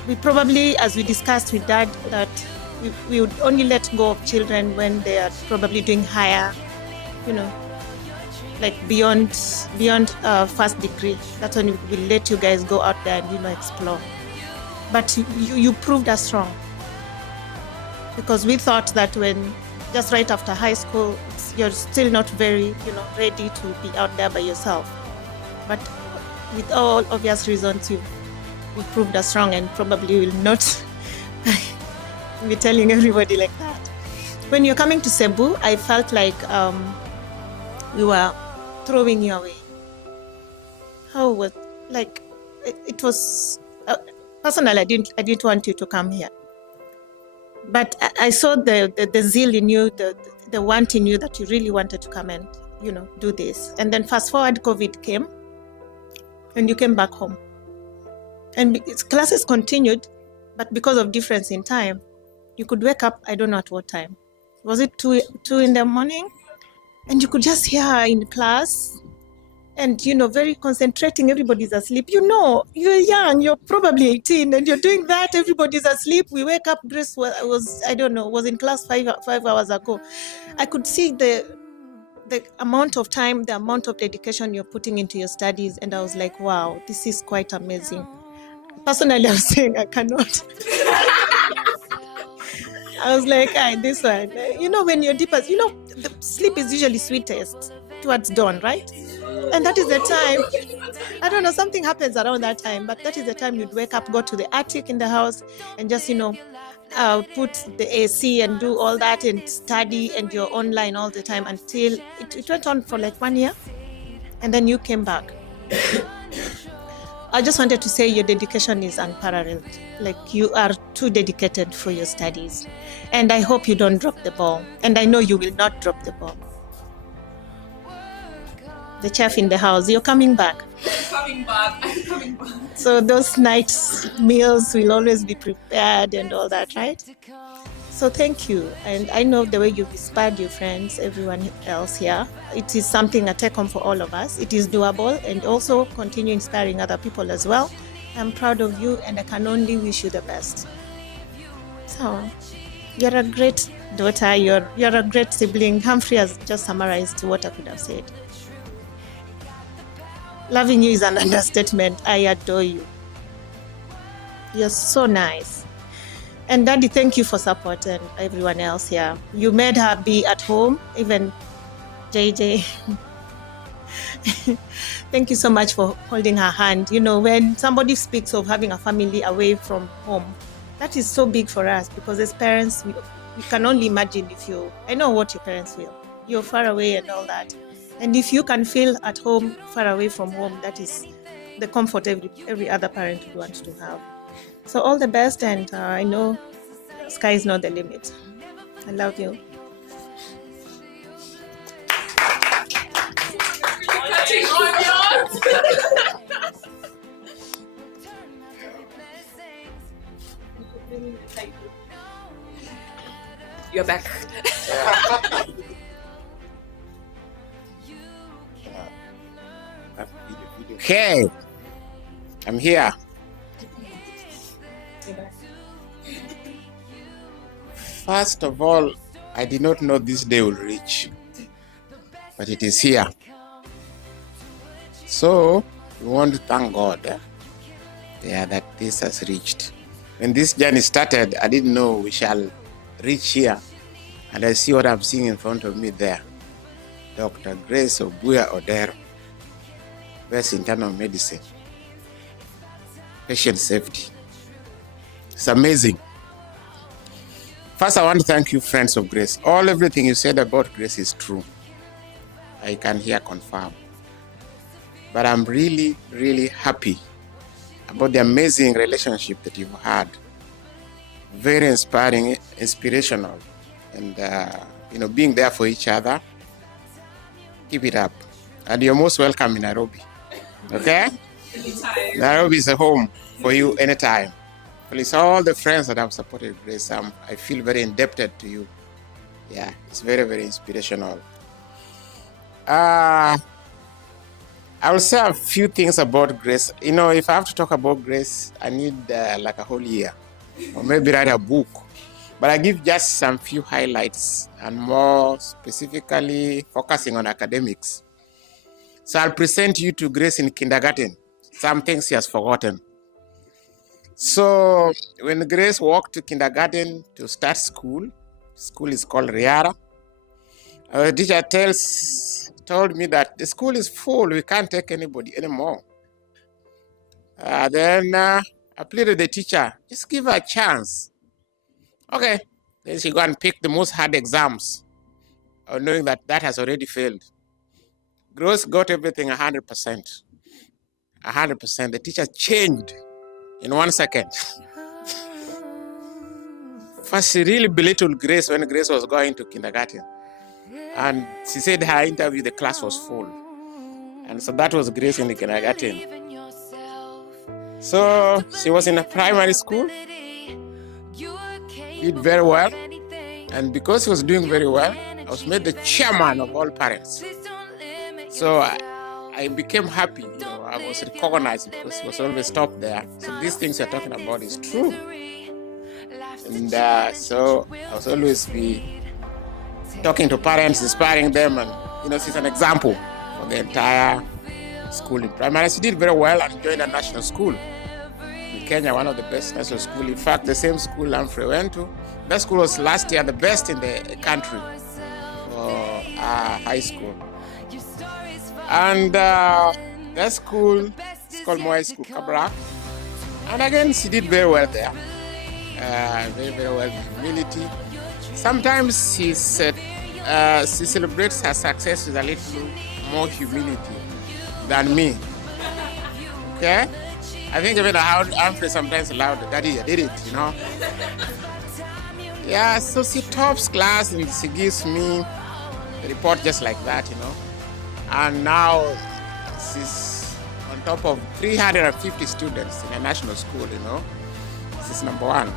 We probably, as we discussed with Dad, that we would only let go of children when they are probably doing higher, like beyond first degree. That's when we let you guys go out there and explore. But you proved us wrong, because we thought that when just right after high school you're still not very ready to be out there by yourself. But with all obvious reasons, you proved us wrong, and probably will not be telling everybody like that. When you're coming to Cebu, I felt like we were throwing you away. How was it was personally, I didn't want you to come here, but I saw the zeal in you, the want in you that you really wanted to come and do this. And then fast forward, COVID came, and you came back home, and classes continued, but because of difference in time, you could wake up, I don't know at what time. Was it 2 in the morning? And you could just hear her in class and, very concentrating, everybody's asleep. You're young, you're probably 18 and you're doing that, everybody's asleep. We wake up, Grace was in class 5 hours ago. I could see the amount of time, the amount of dedication you're putting into your studies. And I was like, wow, this is quite amazing. Personally, I was saying I cannot. I was like, this one. When you're deeper, the sleep is usually sweetest towards dawn, right? And that is the time, I don't know, something happens around that time, but that is the time you'd wake up, go to the attic in the house and just, put the AC and do all that and study, and you're online all the time until it went on for like 1 year. And then you came back. I just wanted to say your dedication is unparalleled. Like, you are too dedicated for your studies. And I hope you don't drop the ball. And I know you will not drop the ball. The chef in the house, you're coming back. coming back. I'm coming back. So those night meals will always be prepared and all that, right? So thank you. And I know the way you've inspired your friends, everyone else here. It is something, a take home for all of us. It is doable, and also continue inspiring other people as well. I'm proud of you, and I can only wish you the best. So you're a great daughter. You're a great sibling. Humphrey has just summarized what I could have said. Loving you is an understatement. I adore you. You're so nice. And Daddy, thank you for supporting everyone else here. You made her be at home, even JJ. Thank you so much for holding her hand. You know, when somebody speaks of having a family away from home, that is so big for us, because as parents, we can only imagine I know what your parents feel. You're far away and all that. And if you can feel at home, far away from home, that is the comfort every other parent would want to have. So all the best, and I know sky is not the limit. I love you. You're back. Okay, I'm here. First of all, I did not know this day will reach, but it is here. So we want to thank God that this has reached. When this journey started, I didn't know we shall reach here, and I see what I'm seeing in front of me there. Dr. Grace Obuya Odero, Best Internal Medicine, patient safety. It's amazing. First, I want to thank you, friends of Grace. Everything you said about Grace is true. I can hear confirm. But I'm really, really happy about the amazing relationship that you've had. Very inspiring, inspirational, and being there for each other. Keep it up. And you're most welcome in Nairobi. Okay? Anytime. Nairobi is a home for you anytime. Please, all the friends that have supported Grace, I feel very indebted to you. Yeah, it's very, very inspirational. I will say a few things about Grace. If I have to talk about Grace, I need like a whole year, or maybe write a book. But I give just some few highlights, and more specifically focusing on academics. So I'll present you to Grace in kindergarten. Some things she has forgotten. So when Grace walked to kindergarten to start school is called Riara. Our teacher told me that the school is full, we can't take anybody anymore. Then I pleaded with the teacher, just give her a chance. Okay, then she go and pick the most hard exams, knowing that has already failed. Grace got everything 100%. 100%. The teacher changed in 1 second. First, she really belittled Grace when Grace was going to kindergarten. And she said her interview, the class was full. And so that was Grace in the kindergarten. So she was in a primary school, did very well. And because she was doing very well, I was made the chairman of all parents. So I became happy, I was recognized because she was always top there. So these things you're talking about is true. And so I was always be talking to parents, inspiring them, and she's an example for the entire school in primary. She did very well and joined a national school in Kenya, one of the best national schools. In fact, the same school Humphrey went to, that school was last year the best in the country for high school. And that school is called Moy School, Kabra. And again, she did very well there. Very, very well with humility. Sometimes she celebrates her success with a little more humility than me. Okay? I think even Humphrey sometimes allowed, Daddy, I did it, Yeah, so she tops class and she gives me a report just like that, And now she's on top of 350 students in a national school, This is number one.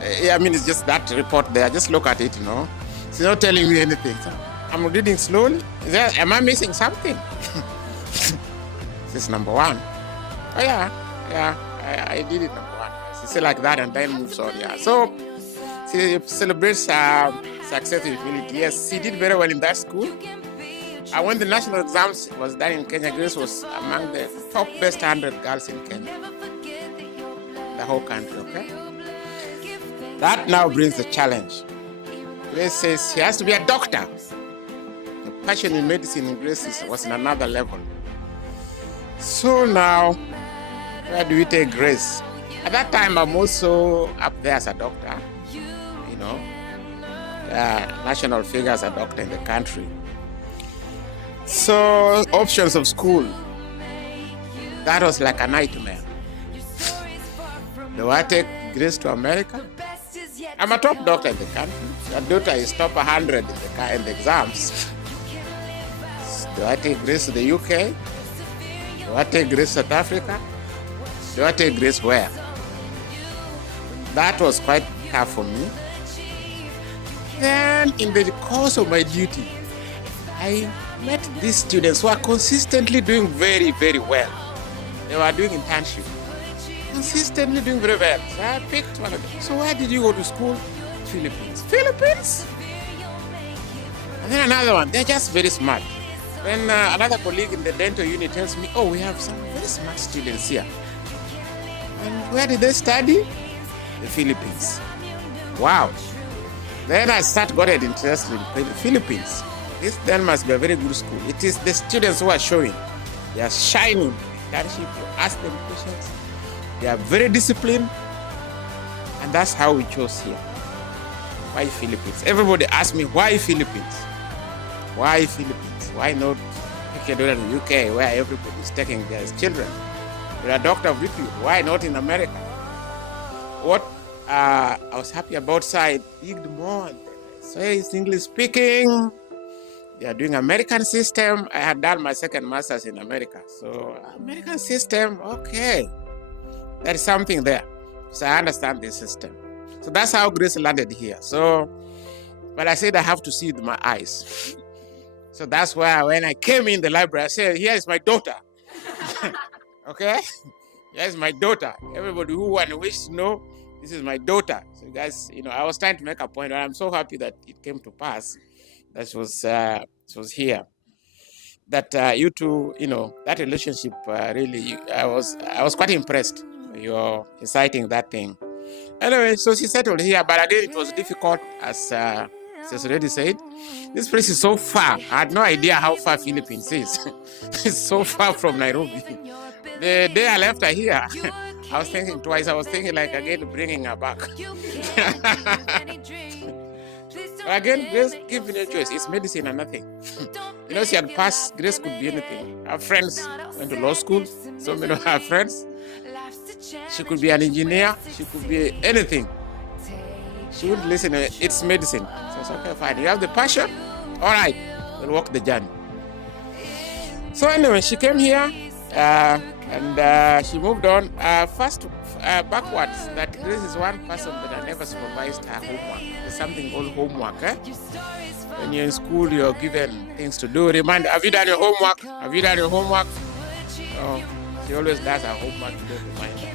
And it's just that report there. Just look at it, It's not telling me anything. So I'm reading slowly. Am I missing something? This is number one. Oh, yeah, I did it number one. She said like that and then moves on, yeah. So she celebrates success with humility. Yes, she did very well in that school. And when the national exams was done in Kenya, Grace was among the top best 100 girls in Kenya. The whole country, okay? That now brings the challenge. Grace says she has to be a doctor. The passion in medicine in Grace was in another level. So now, where do we take Grace? At that time, I'm also up there as a doctor, national figure as a doctor in the country. So, options of school, that was like a nightmare. Do I take Grace to America? I'm a top doctor in the country. Your daughter is top 100 in the exams. Do I take Grace to the UK? Do I take Grace to South Africa? Do I take Grace where? That was quite tough for me. Then, in the course of my duty, I met these students who are consistently doing very, very well. They were doing internship. Consistently doing very well. So I picked one of them. So where did you go to school? Philippines. Philippines? And then another one. They're just very smart. Then another colleague in the dental unit tells me, we have some very smart students here. And where did they study? The Philippines. Wow. Then I got interested in the Philippines. This then must be a very good school. It is the students who are showing. They are shining. You ask them questions. They are very disciplined. And that's how we chose here. Why Philippines? Everybody asks me, why Philippines? Why Philippines? Why not take your daughter to the UK where everybody is taking their children? You're a doctor of repute. Why not in America? What I was happy about, so I digged more. So it's English speaking. They are doing American system. I had done my second master's in America. So American system, okay. There is something there. So I understand the system. So that's how Grace landed here. So, but I said I have to see it with my eyes. So that's why when I came in the library, I said, here is my daughter. Okay? Here is my daughter. Everybody who wishes to know, this is my daughter. So guys, I was trying to make a point, and I'm so happy that it came to pass. That was here. That you two, that relationship really, I was quite impressed. You're inciting that thing. Anyway, so she settled here, but again, it was difficult, as she's already said. This place is so far. I had no idea how far Philippines is. It's so far from Nairobi. The day I left her here, I was thinking twice. I was thinking, again, bringing her back. Again, Grace, given a choice, it's medicine and nothing. She had passed. Grace could be anything. Her friends went to law school. So many of her friends. She could be an engineer. She could be anything. She wouldn't listen. It's medicine. So it's okay, fine. You have the passion? All right. We'll walk the journey. So anyway, she came here and she moved on. First, backwards, that Grace is one person that I never supervised her homework. There's something called homework. When you're in school, you're given things to do. Remind, have you done your homework? Have you done your homework? So she always does her homework to remind her.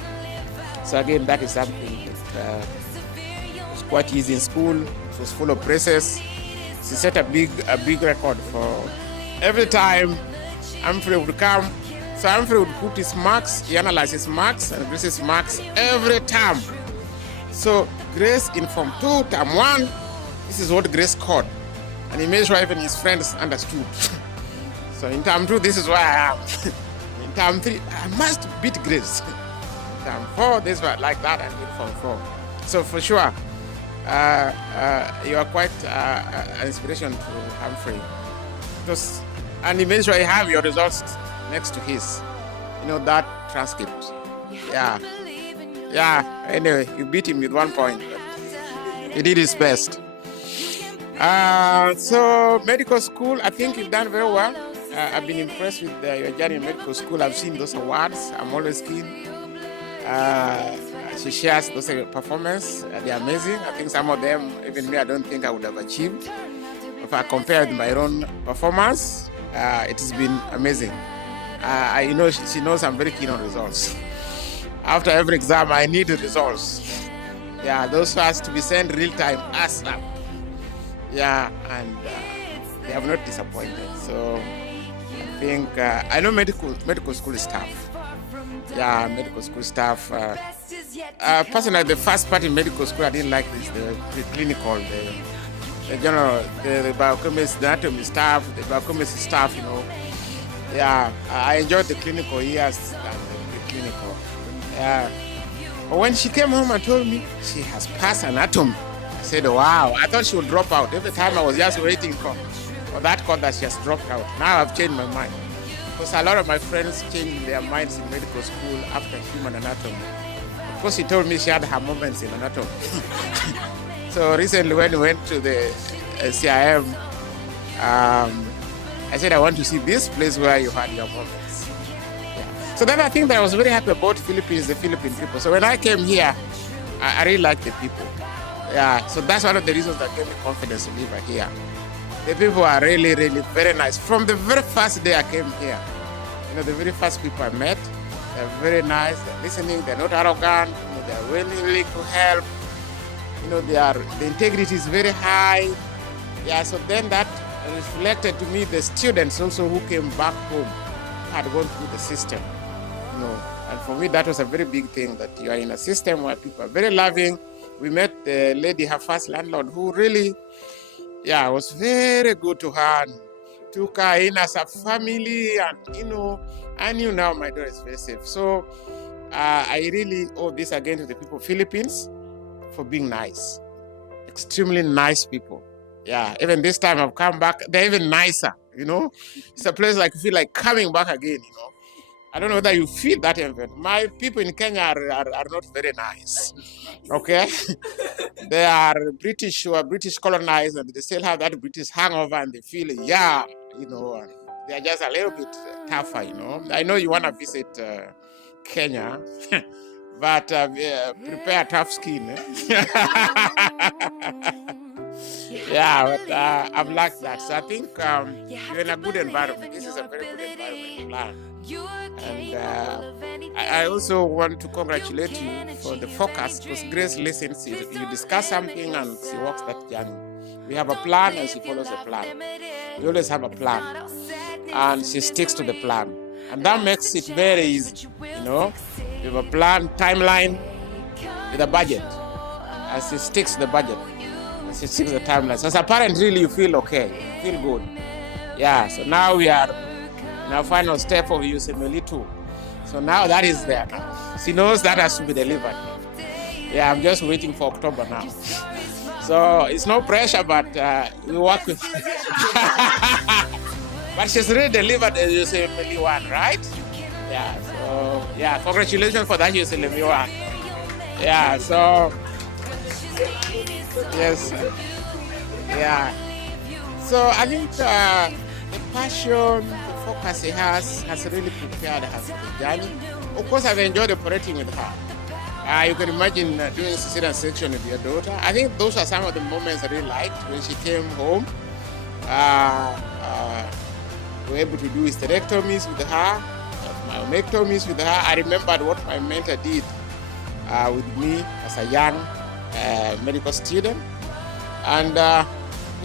So again, that is something that was quite easy in school. It was full of praises. She set a big record for every time Humphrey would come. So Humphrey would put his marks, he analyzed his marks and Grace's marks every term. So Grace in Form 2, Term 1, this is what Grace scored. And he made sure even his friends understood. So in Term 2, this is where I am. In Term 3, I must beat Grace. In Term 4, this was like that, and in Form 4. So for sure, you are quite an inspiration to Humphrey. And he made sure you have your results next to his, that transcript. Yeah. Anyway, you beat him with 1 point. He did his best. So medical school, I think you've done very well. I've been impressed with your journey in medical school. I've seen those awards. I'm always keen. She shares those performances. They're amazing. I think some of them, even me, I don't think I would have achieved. If I compare with my own performance, it has been amazing. She knows I'm very keen on results. After every exam, I need the results. Yeah, those has to be sent real time ASAP. Yeah, and they have not disappointed. So I think I know medical school is tough. Yeah, medical school staff. Personally, the first part in medical school I didn't like is the preclinical, the general, the biochemist, the anatomy staff, the biochemist staff. Yeah, I enjoyed the clinical years than the preclinical. Yeah. But when she came home and told me she has passed anatomy, I said, wow, I thought she would drop out. Every time I was just waiting for that call that she has dropped out. Now I've changed my mind. Because a lot of my friends changed their minds in medical school after human anatomy. Of course, she told me she had her moments in anatomy. So recently when we went to the CIM, I said, I want to see this place where you had your moments. Yeah. So then I think that I was very happy about the Philippine people. So when I came here, I really liked the people. Yeah, so that's one of the reasons that gave me confidence to live here. The people are really, really very nice. From the very first day I came here, the very first people I met, they're very nice, they're listening, they're not arrogant, they're willing to help. The integrity is very high. Yeah, so then that reflected to me the students also who came back home, had gone through the system. And for me that was a very big thing, that you are in a system where people are very loving. We met the lady, her first landlord, who really, was very good to her and took her in as a family, and I knew now my daughter is very safe. So I really owe this again to the people of Philippines for being nice, extremely nice people. Yeah, even this time I've come back, they're even nicer, It's a place like you feel like coming back again, I don't know whether you feel that even. My people in Kenya are not very nice, okay? They are British or British colonized, and they still have that British hangover, and they feel, and they're just a little bit tougher, I know you want to visit Kenya, but prepare tough skin. Yeah, but I've liked that. So I think you're in a good environment. This is a very good environment to learn. And I also want to congratulate you for the focus, because Grace listens. You discuss something and she walks that journey. We have a plan and she follows the plan. We always have a plan and she sticks to the plan. And that makes it very easy, We have a plan, timeline, with a budget. And she sticks to the budget. And she sticks to the timeline. So as a parent, really, you feel okay, you feel good. Yeah, so now we are in our final step of USMLE 2. So now that is there now. She knows that has to be delivered. Yeah, I'm just waiting for October now. So it's no pressure, but we work with But she's really delivered the USMLE 1, right? Yeah, so, congratulations for that USMLE 1. Yeah, so, yes. Yeah. So I think the passion, the focus he has really prepared her for the journey. Of course, I've enjoyed operating with her. You can imagine doing cesarean section with your daughter. I think those are some of the moments I really liked when she came home. We were able to do hysterectomies with her, myomectomies with her. I remembered what my mentor did with me as a young medical student. And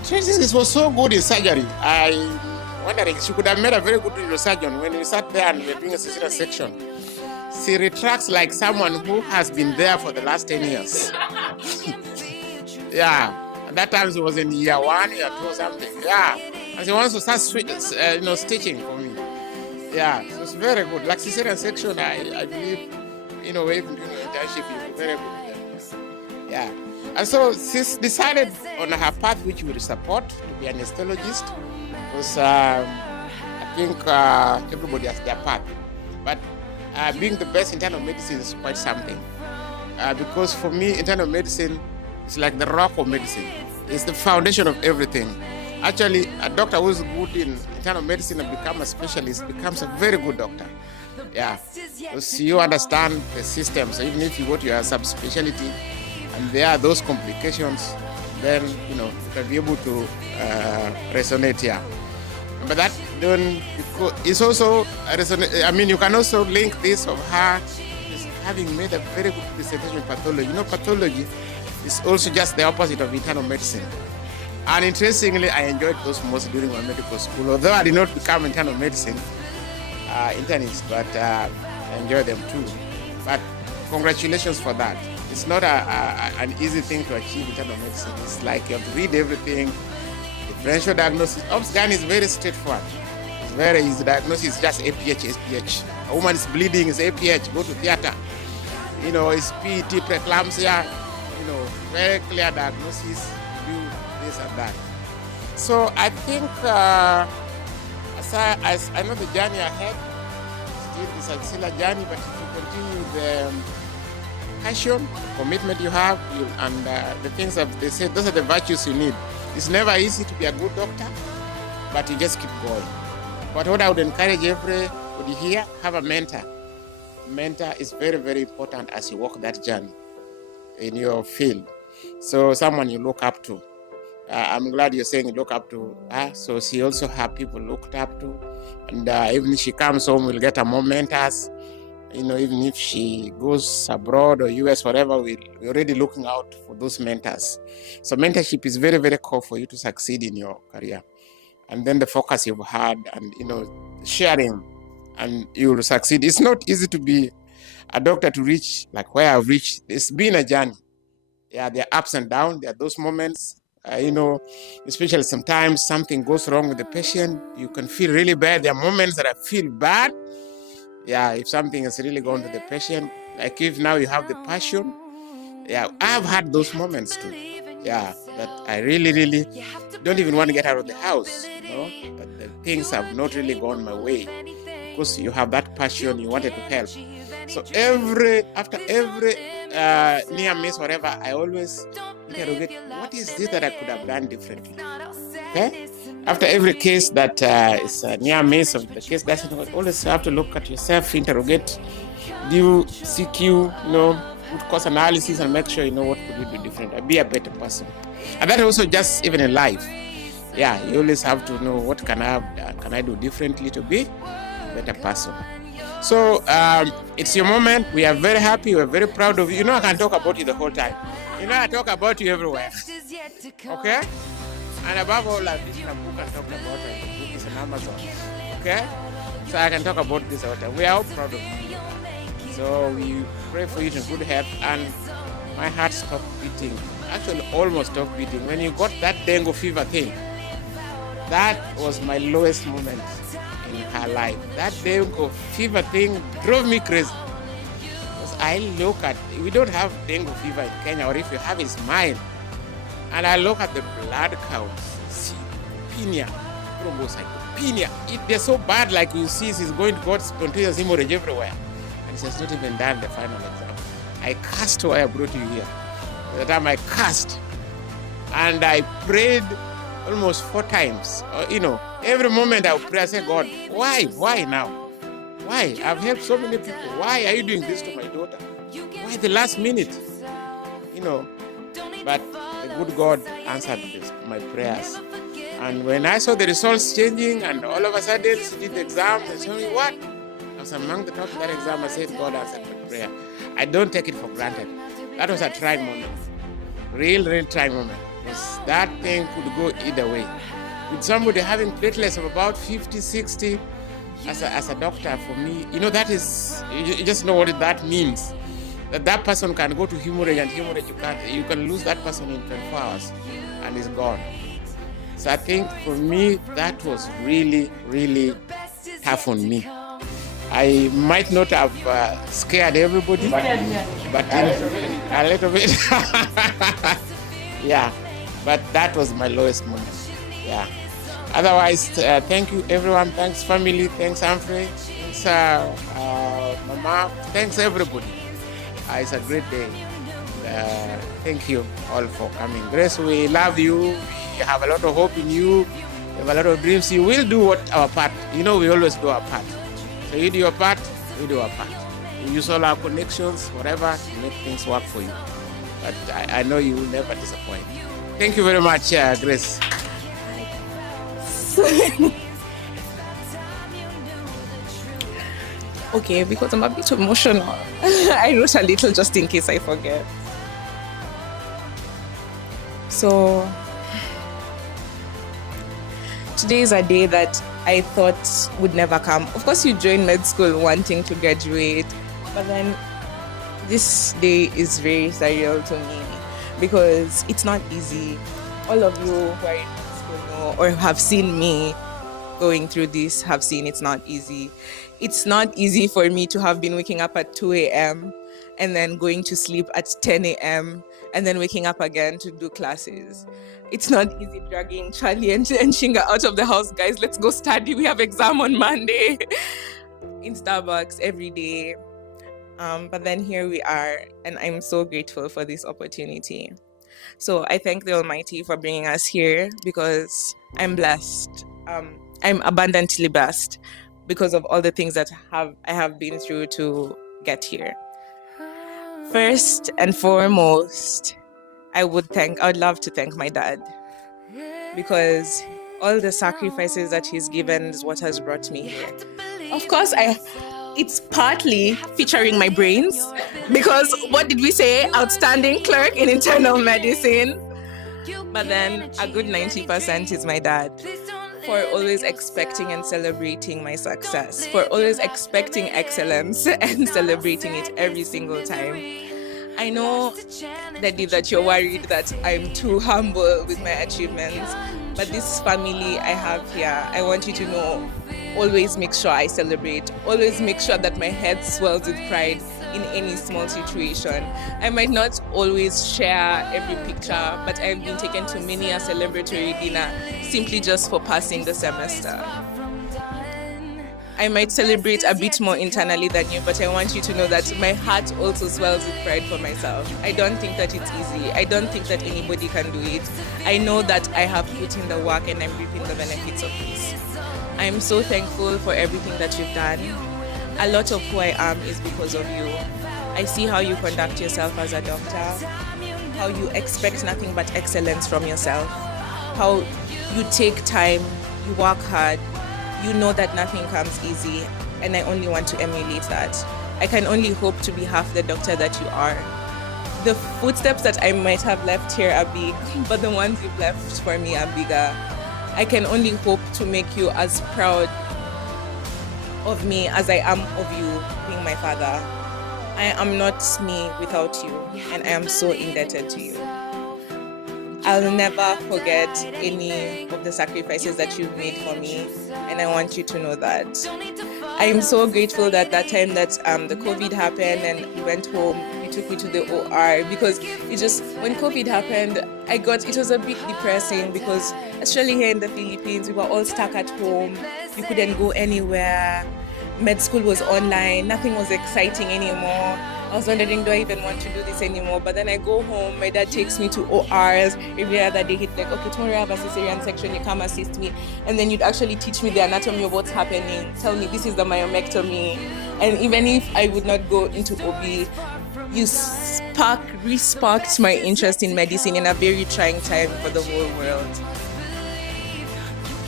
this was so good in surgery. I'm wondering, she could have made a very good neurosurgeon. When we sat there and we were doing a cesarean section, she retracts like someone who has been there for the last 10 years. Yeah, at that time it was in year 1, year 2 or something. Yeah, and she wants to start stitching for me. Yeah, so it's very good. Like cesarean section, I believe, we're even doing an internship, you're very good with them. Yeah. And so she's decided on her path, which we will support, to be an anesthesiologist, because I think everybody has their path. But being the best in internal medicine is quite something. Because for me, internal medicine is like the rock of medicine. It's the foundation of everything. Actually, a doctor who's good in internal medicine and become a specialist becomes a very good doctor. Yeah, because you understand the system. So even if you go to your subspecialty and there are those complications, then you can be able to resonate here. But that then is also resonate. I mean, you can also link this of her having made a very good presentation in pathology. Pathology is also just the opposite of internal medicine. And interestingly, I enjoyed those most during my medical school, although I did not become internal medicine internist, but I enjoyed them too. But congratulations for that. It's not an easy thing to achieve internal medicine. It's like you have to read everything. Differential diagnosis. Obs-GYN is very straightforward. It's very easy. Diagnosis is just APH, SPH. A woman is bleeding, is APH, go to theater. It's PET, preeclampsia. Very clear diagnosis. Do this and that. So I think as I know the journey ahead, still a journey, but if you continue the passion, commitment you have, and the things that they say, those are the virtues you need. It's never easy to be a good doctor, but you just keep going. But what I would encourage everybody here, have a mentor. Mentor is very, very important as you walk that journey in your field. So someone you look up to. I'm glad you're saying you look up to her. So she also have people looked up to. And even if she comes home, we'll get her more mentors. Even if she goes abroad or US, whatever, we're already looking out for those mentors. So mentorship is very, very core for you to succeed in your career. And then the focus you've had and, sharing, and you will succeed. It's not easy to be a doctor to reach like where I've reached. It's been a journey. Yeah, there are ups and downs. There are those moments, especially sometimes something goes wrong with the patient. You can feel really bad. There are moments that I feel bad. Yeah, if something has really gone to the patient, like if now you have the passion, yeah, I've had those moments too. Yeah, that I really, really don't even want to get out of the house, that the things have not really gone my way because you have that passion, you wanted to help. So after every near miss, whatever, I always interrogate, what is this that I could have done differently? Okay? After every case that is a near miss of the case, that's always have to look at yourself, interrogate, do CQ, root cause analysis, and make sure you know what could you do different and be a better person. And that also just even in life. Yeah, you always have to know what can I do differently to be a better person. So it's your moment. We are very happy. We're very proud of you. I can talk about you the whole time. I talk about you everywhere. Okay? And above all, I've written a book and talked about it. The book is on Amazon. Okay? So I can talk about this all the time. We are all proud of you. So we pray for you in good health. And my heart stopped beating. Actually, almost stopped beating. When you got that dengue fever thing, that was my lowest moment in her life. That dengue fever thing drove me crazy. Because I look at, we don't have dengue fever in Kenya, or if you have, it's mild. And I look at the blood counts, cytopenia, thrombocytopenia. They're so bad, like you see, she's going to got spontaneous hemorrhage everywhere. And she has not even done the final exam. I cursed why I brought you here. At the time I cursed. And I prayed almost 4 times. Every moment I would pray, I say, God, why? Why now? Why? I've helped so many people. Why are you doing this to my daughter? Why the last minute? But the good God answered my prayers. And when I saw the results changing and all of a sudden she did the exam, and told me, what? I was among the top of that exam. I said, God answered my prayer. I don't take it for granted. That was a trying moment. Real trying moment. Because that thing could go either way. With somebody having platelets of about 50, 60, as a doctor, for me, that is, you just know what that means. That person can go to hemorrhage, and hemorrhage, you can lose that person in 24 hours and it's gone. So I think for me, that was really, really tough on me. I might not have scared everybody, but a little bit. Yeah, but that was my lowest moment. Yeah. Otherwise, thank you everyone. Thanks family. Thanks Humphrey. Thanks Mama. Thanks everybody. It's a great day. thank you all for coming. Grace, we love you. We have a lot of hope in you. We have a lot of dreams. You will do our part. We always do our part. So you do your part, we do our part. We use all our connections, whatever, to make things work for you. But I know you will never disappoint. Thank you very much, Grace. Okay, because I'm a bit emotional. I wrote a little just in case I forget. So, today is a day that I thought would never come. Of course, you join med school wanting to graduate, but then this day is very surreal to me because it's not easy. All of you who are in med school know or have seen me going through this have seen it's not easy. It's not easy for me to have been waking up at 2 a.m. and then going to sleep at 10 a.m. and then waking up again to do classes. It's not easy dragging Charlie and Shinga out of the house. Guys, let's go study. We have exam on Monday in Starbucks every day. But then here we are, and I'm so grateful for this opportunity. So I thank the Almighty for bringing us here because I'm blessed. I'm abundantly blessed because of all the things that I have been through to get here. First and foremost, I would love to thank my dad because all the sacrifices that he's given is what has brought me here. Of course, it's partly featuring my brains because what did we say? Outstanding clerk in internal medicine. But then a good 90% is my dad. For always expecting and celebrating my success, for always expecting excellence and celebrating it every single time. I know, Daddy, that you're worried that I'm too humble with my achievements, but this family I have here, I want you to know, always make sure I celebrate, always make sure that my head swells with pride in any small situation. I might not always share every picture, but I've been taken to many a celebratory dinner simply just for passing the semester. I might celebrate a bit more internally than you, but I want you to know that my heart also swells with pride for myself. I don't think that it's easy. I don't think that anybody can do it. I know that I have put in the work and I'm reaping the benefits of this. I'm so thankful for everything that you've done. A lot of who I am is because of you. I see how you conduct yourself as a doctor, how you expect nothing but excellence from yourself, how you take time, you work hard, you know that nothing comes easy, and I only want to emulate that. I can only hope to be half the doctor that you are. The footsteps that I might have left here are big, but the ones you've left for me are bigger. I can only hope to make you as proud of me as I am of you being my father. I am not me without you, and I am so indebted to you. I'll never forget any of the sacrifices that you've made for me, and I want you to know that. I am so grateful that time that the COVID happened and we went home, you took me to the OR, because when COVID happened, it was a bit depressing because especially here in the Philippines, we were all stuck at home. You couldn't go anywhere. Med school was online. Nothing was exciting anymore. I was wondering, do I even want to do this anymore? But then I go home, my dad takes me to ORs. Every other day he'd like, okay, tomorrow I have a cesarean section, you come assist me. And then you'd actually teach me the anatomy of what's happening. Tell me this is the myomectomy. And even if I would not go into OB, you re-sparked my interest in medicine in a very trying time for the whole world.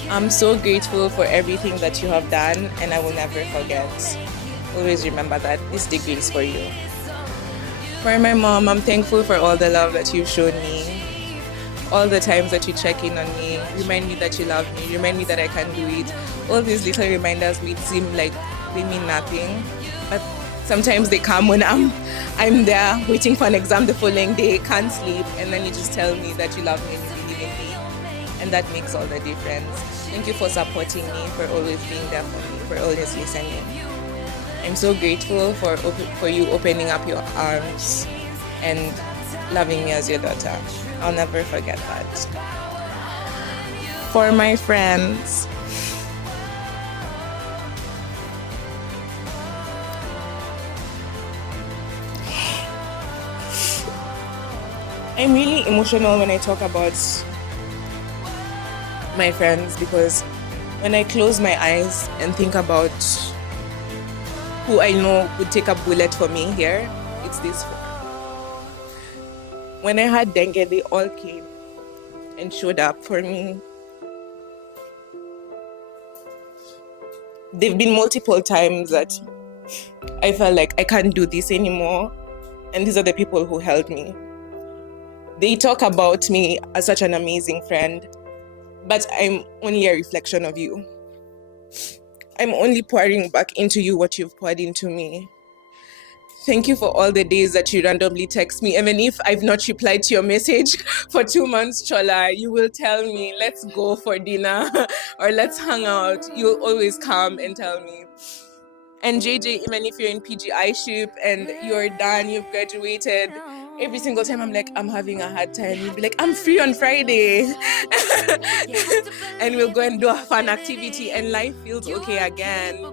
I'm so grateful for everything that you have done, and I will never forget. Always remember that this degree is for you. For my mom, I'm thankful for all the love that you've shown me. All the times that you check in on me, remind me that you love me, remind me that I can do it. All these little reminders may seem like they mean nothing, but sometimes they come when I'm there waiting for an exam the following day, can't sleep, and then you just tell me that you love me and you believe in me. And that makes all the difference. Thank you for supporting me, for always being there for me, for always listening. I'm so grateful for you opening up your arms and loving me as your daughter. I'll never forget that. For my friends, I'm really emotional when I talk about my friends, because when I close my eyes and think about who I know would take a bullet for me here, it's these four. When I had dengue, they all came and showed up for me. There've been multiple times that I felt like I can't do this anymore, and these are the people who helped me. They talk about me as such an amazing friend, but I'm only a reflection of you. I'm only pouring back into you what you've poured into me. Thank you for all the days that you randomly text me. Even if I've not replied to your message for 2 months, Chola, you will tell me, let's go for dinner or let's hang out. You'll always come and tell me. And JJ, even if you're in PGI-ship and you're done, you've graduated, every single time I'm like, I'm having a hard time. You'll be like, I'm free on Friday. And we'll go and do a fun activity and life feels okay again.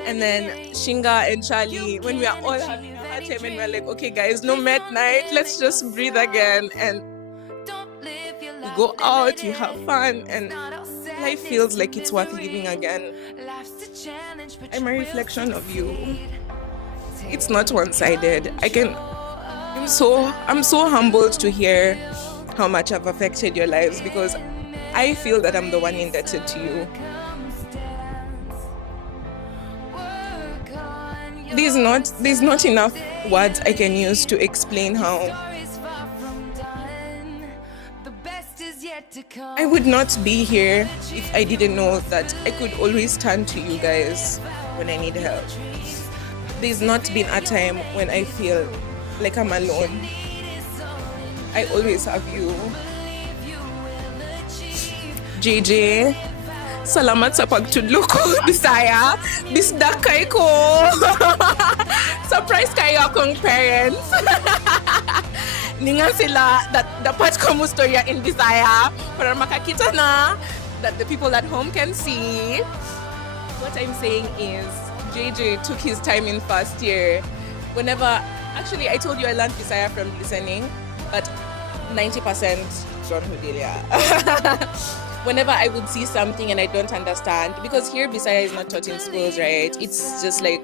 And then Shinga and Charlie, when we are all having a hard time and we're like, okay guys, no met night, let's just breathe again. And we go out, we have fun, and life feels like it's worth living again. I'm a reflection of you. It's not one-sided. I'm so humbled to hear how much I've affected your lives, because I feel that I'm the one indebted to you. There's not enough words I can use to explain how I would not be here if I didn't know that I could always turn to you guys when I need help. There's not been a time when I feel like I'm alone. I always have you. JJ, salamat sa pagtudlo ko, Bisaya. Bisdak kay ko. Surprise kayo akong parents. Ningan sila that dapat ko mo storya in Bisaya para makakita na that the people at home can see. What I'm saying is, JJ took his time in first year. Actually, I told you I learned Bisaya from listening, but 90% John Hudelia. Whenever I would see something and I don't understand, because here Bisaya is not taught in schools, right? It's just like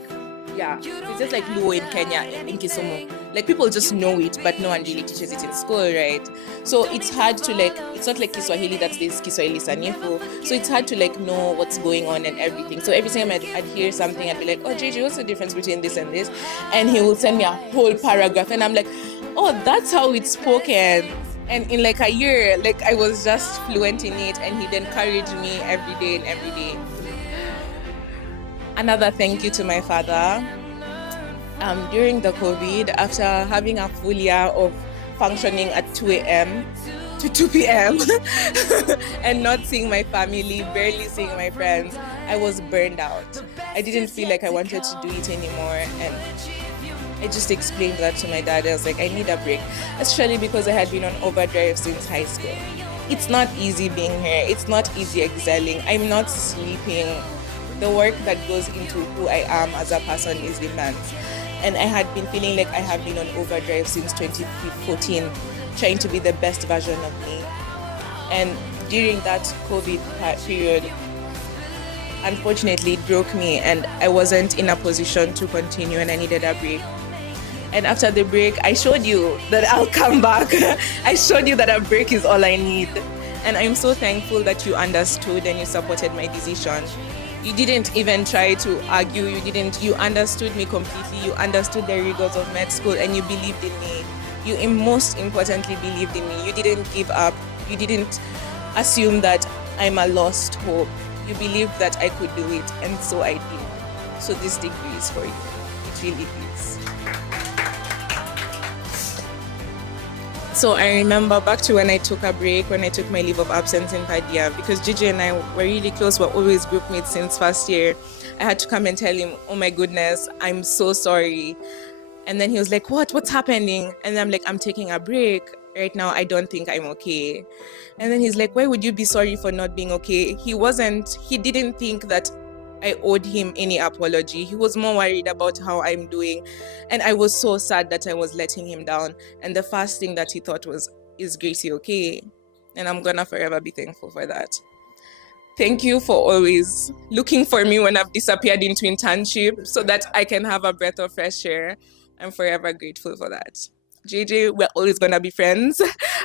Luo in Kenya, in Kisumu. Like people just know it, but no one really teaches it in school, right? So it's hard to it's not like Kiswahili, that's this Kiswahili Sanifu. So it's hard to know what's going on and everything. So every time I'd hear something, I'd be like, oh JJ, what's the difference between this and this? And he will send me a whole paragraph and I'm like, oh, that's how it's spoken. And in a year, I was just fluent in it, and he'd encourage me every day and every day. Another thank you to my father. During the COVID, after having a full year of functioning at 2 a.m. to 2 p.m. and not seeing my family, barely seeing my friends, I was burned out. I didn't feel like I wanted to do it anymore, and I just explained that to my dad. I was like, I need a break, especially because I had been on overdrive since high school. It's not easy being here. It's not easy excelling. I'm not sleeping. The work that goes into who I am as a person is immense. And I had been feeling like I have been on overdrive since 2014, trying to be the best version of me. And during that COVID period, unfortunately, it broke me and I wasn't in a position to continue and I needed a break. And after the break, I showed you that I'll come back. I showed you that a break is all I need. And I'm so thankful that you understood and you supported my decision. You didn't even try to argue. You understood me completely. You understood the rigors of med school and you believed in me. You most importantly believed in me. You didn't give up. You didn't assume that I'm a lost hope. You believed that I could do it, and so I did. So this degree is for you. It really is. So I remember back to when I took a break, when I took my leave of absence in Padia, because Gigi and I were really close, we're always group mates since first year. I had to come and tell him, oh my goodness, I'm so sorry. And then he was like, what's happening? And I'm like, I'm taking a break. Right now, I don't think I'm okay. And then he's like, why would you be sorry for not being okay? He didn't think that I owed him any apology. He was more worried about how I'm doing. And I was so sad that I was letting him down. And the first thing that he thought was, is Gracie okay? And I'm gonna forever be thankful for that. Thank you for always looking for me when I've disappeared into internship so that I can have a breath of fresh air. I'm forever grateful for that. JJ, we're always gonna be friends.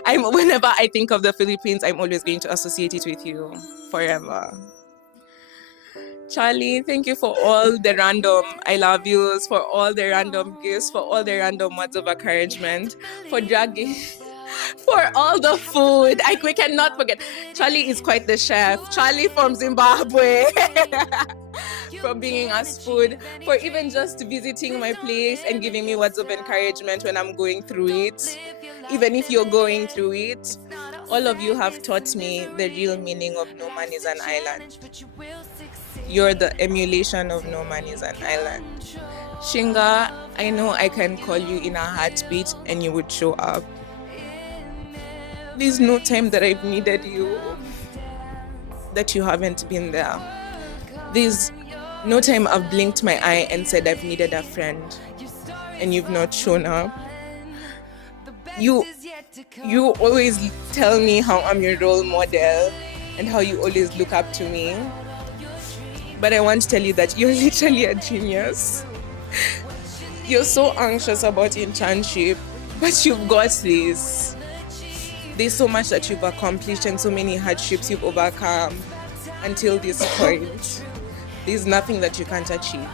Whenever I think of the Philippines, I'm always going to associate it with you forever. Charlie, thank you for all the random I love yous, for all the random gifts, for all the random words of encouragement, for dragging, for all the food. We cannot forget. Charlie is quite the chef. Charlie from Zimbabwe. For bringing us food, for even just visiting my place and giving me words of encouragement when I'm going through it. Even if you're going through it, all of you have taught me the real meaning of no man is an island. You're the emulation of no man is an island. Shinga, I know I can call you in a heartbeat and you would show up. There's no time that I've needed you that you haven't been there. There's no time I've blinked my eye and said I've needed a friend and you've not shown up. You always tell me how I'm your role model and how you always look up to me. But I want to tell you that you're literally a genius. You're so anxious about internship, but you've got this. There's so much that you've accomplished and so many hardships you've overcome until this point. There's nothing that you can't achieve.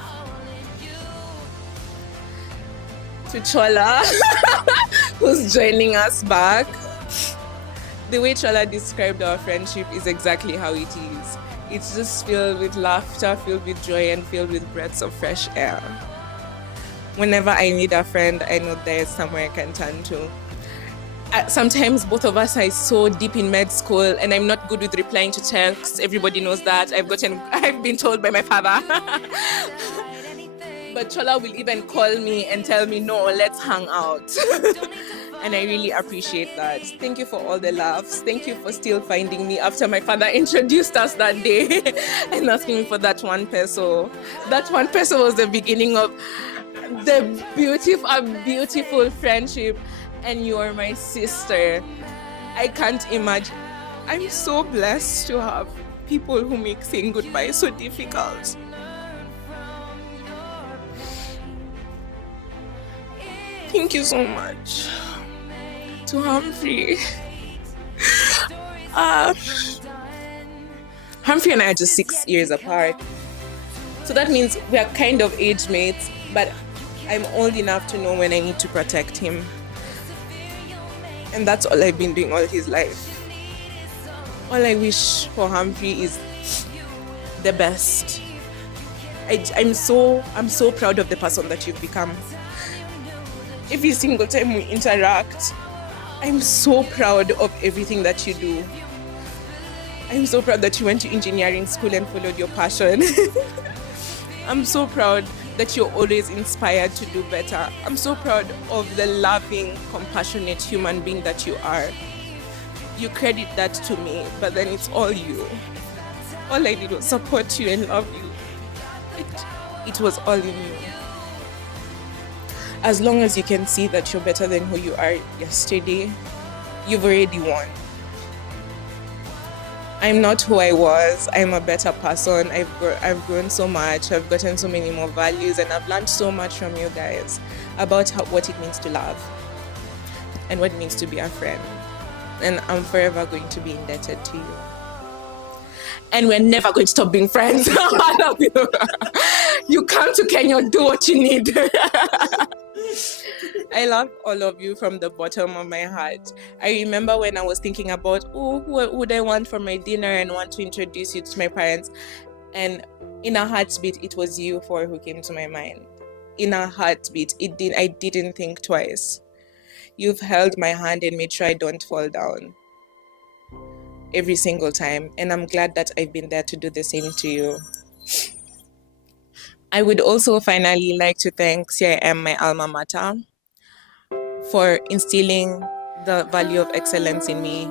To Chola, who's joining us back, the way Chola described our friendship is exactly how it is. It's just filled with laughter, filled with joy, and filled with breaths of fresh air. Whenever I need a friend, I know there's somewhere I can turn to. Sometimes both of us are so deep in med school and I'm not good with replying to texts. Everybody knows that. I've been told by my father. But Chola will even call me and tell me, no, let's hang out. And I really appreciate that. Thank you for all the laughs. Thank you for still finding me after my father introduced us that day and asking me for that 1 peso. That 1 peso was the beginning of the beautiful friendship. And you are my sister. I can't imagine. I'm so blessed to have people who make saying goodbye so difficult. Thank you so much. To Humphrey. Humphrey and I are just 6 years apart. So that means we are kind of age mates, but I'm old enough to know when I need to protect him. And that's all I've been doing all his life. All I wish for Humphrey is the best. I'm so proud of the person that you've become. Every single time we interact, I'm so proud of everything that you do. I'm so proud that you went to engineering school and followed your passion. I'm so proud that you're always inspired to do better. I'm so proud of the loving, compassionate human being that you are. You credit that to me, but then it's all you. All I did was support you and love you. It was all in you. As long as you can see that you're better than who you are yesterday, you've already won. I'm not who I was. I'm a better person. I've grown so much. I've gotten so many more values, and I've learned so much from you guys about what it means to love and what it means to be a friend. And I'm forever going to be indebted to you. And we're never going to stop being friends. I love you. You come to Kenya, do what you need. I love all of you from the bottom of my heart. I remember when I was thinking about, who would I want for my dinner and want to introduce you to my parents. And in a heartbeat, it was you four who came to my mind. In a heartbeat, I didn't think twice. You've held my hand and made sure I don't fall down every single time. And I'm glad that I've been there to do the same to you. I would also finally like to thank CIM, my alma mater, for instilling the value of excellence in me.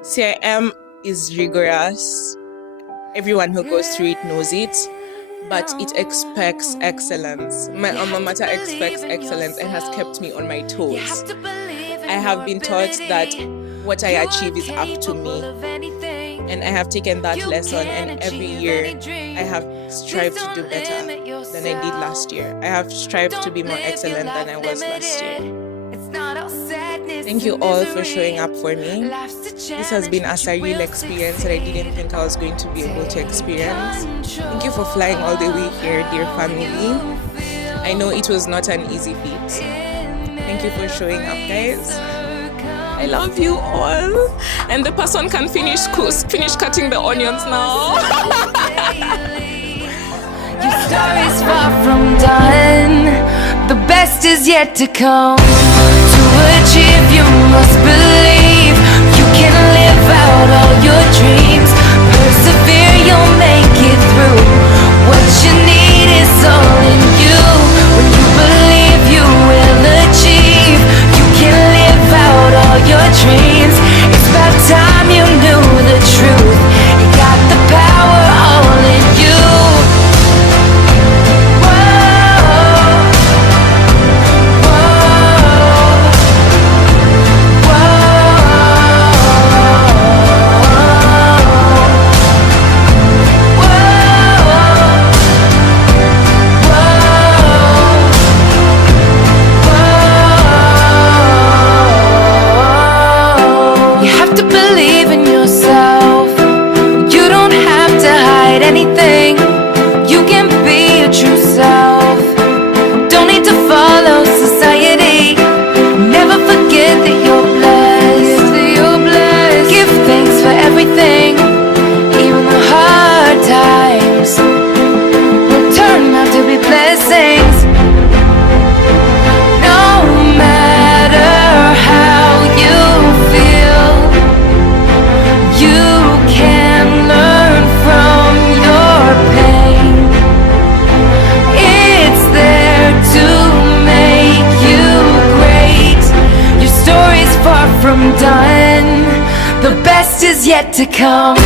CIM is rigorous. Everyone who goes through it knows it, but it expects excellence. My alma mater expects excellence and has kept me on my toes. I have been taught that what I achieve is up to me. And I have taken that lesson, and every year I have strived to do better than I did last year. I have strived to be more excellent than I was last year. Thank you all for showing up for me. This has been a surreal experience that I didn't think I was going to be able to experience. Thank you for flying all the way here, dear family. I know it was not an easy feat. Thank you for showing up, guys. I love you all. And the person can finish cutting the onions now. Your story's far from done. The best is yet to come. To achieve, you must believe. You can live out all your dreams. Persevere, you'll make it through. What you need is all in you. When you believe, you will achieve. You can live out all your dreams. It's about time you knew the truth. You got the power all in you. From done, the best is yet to come.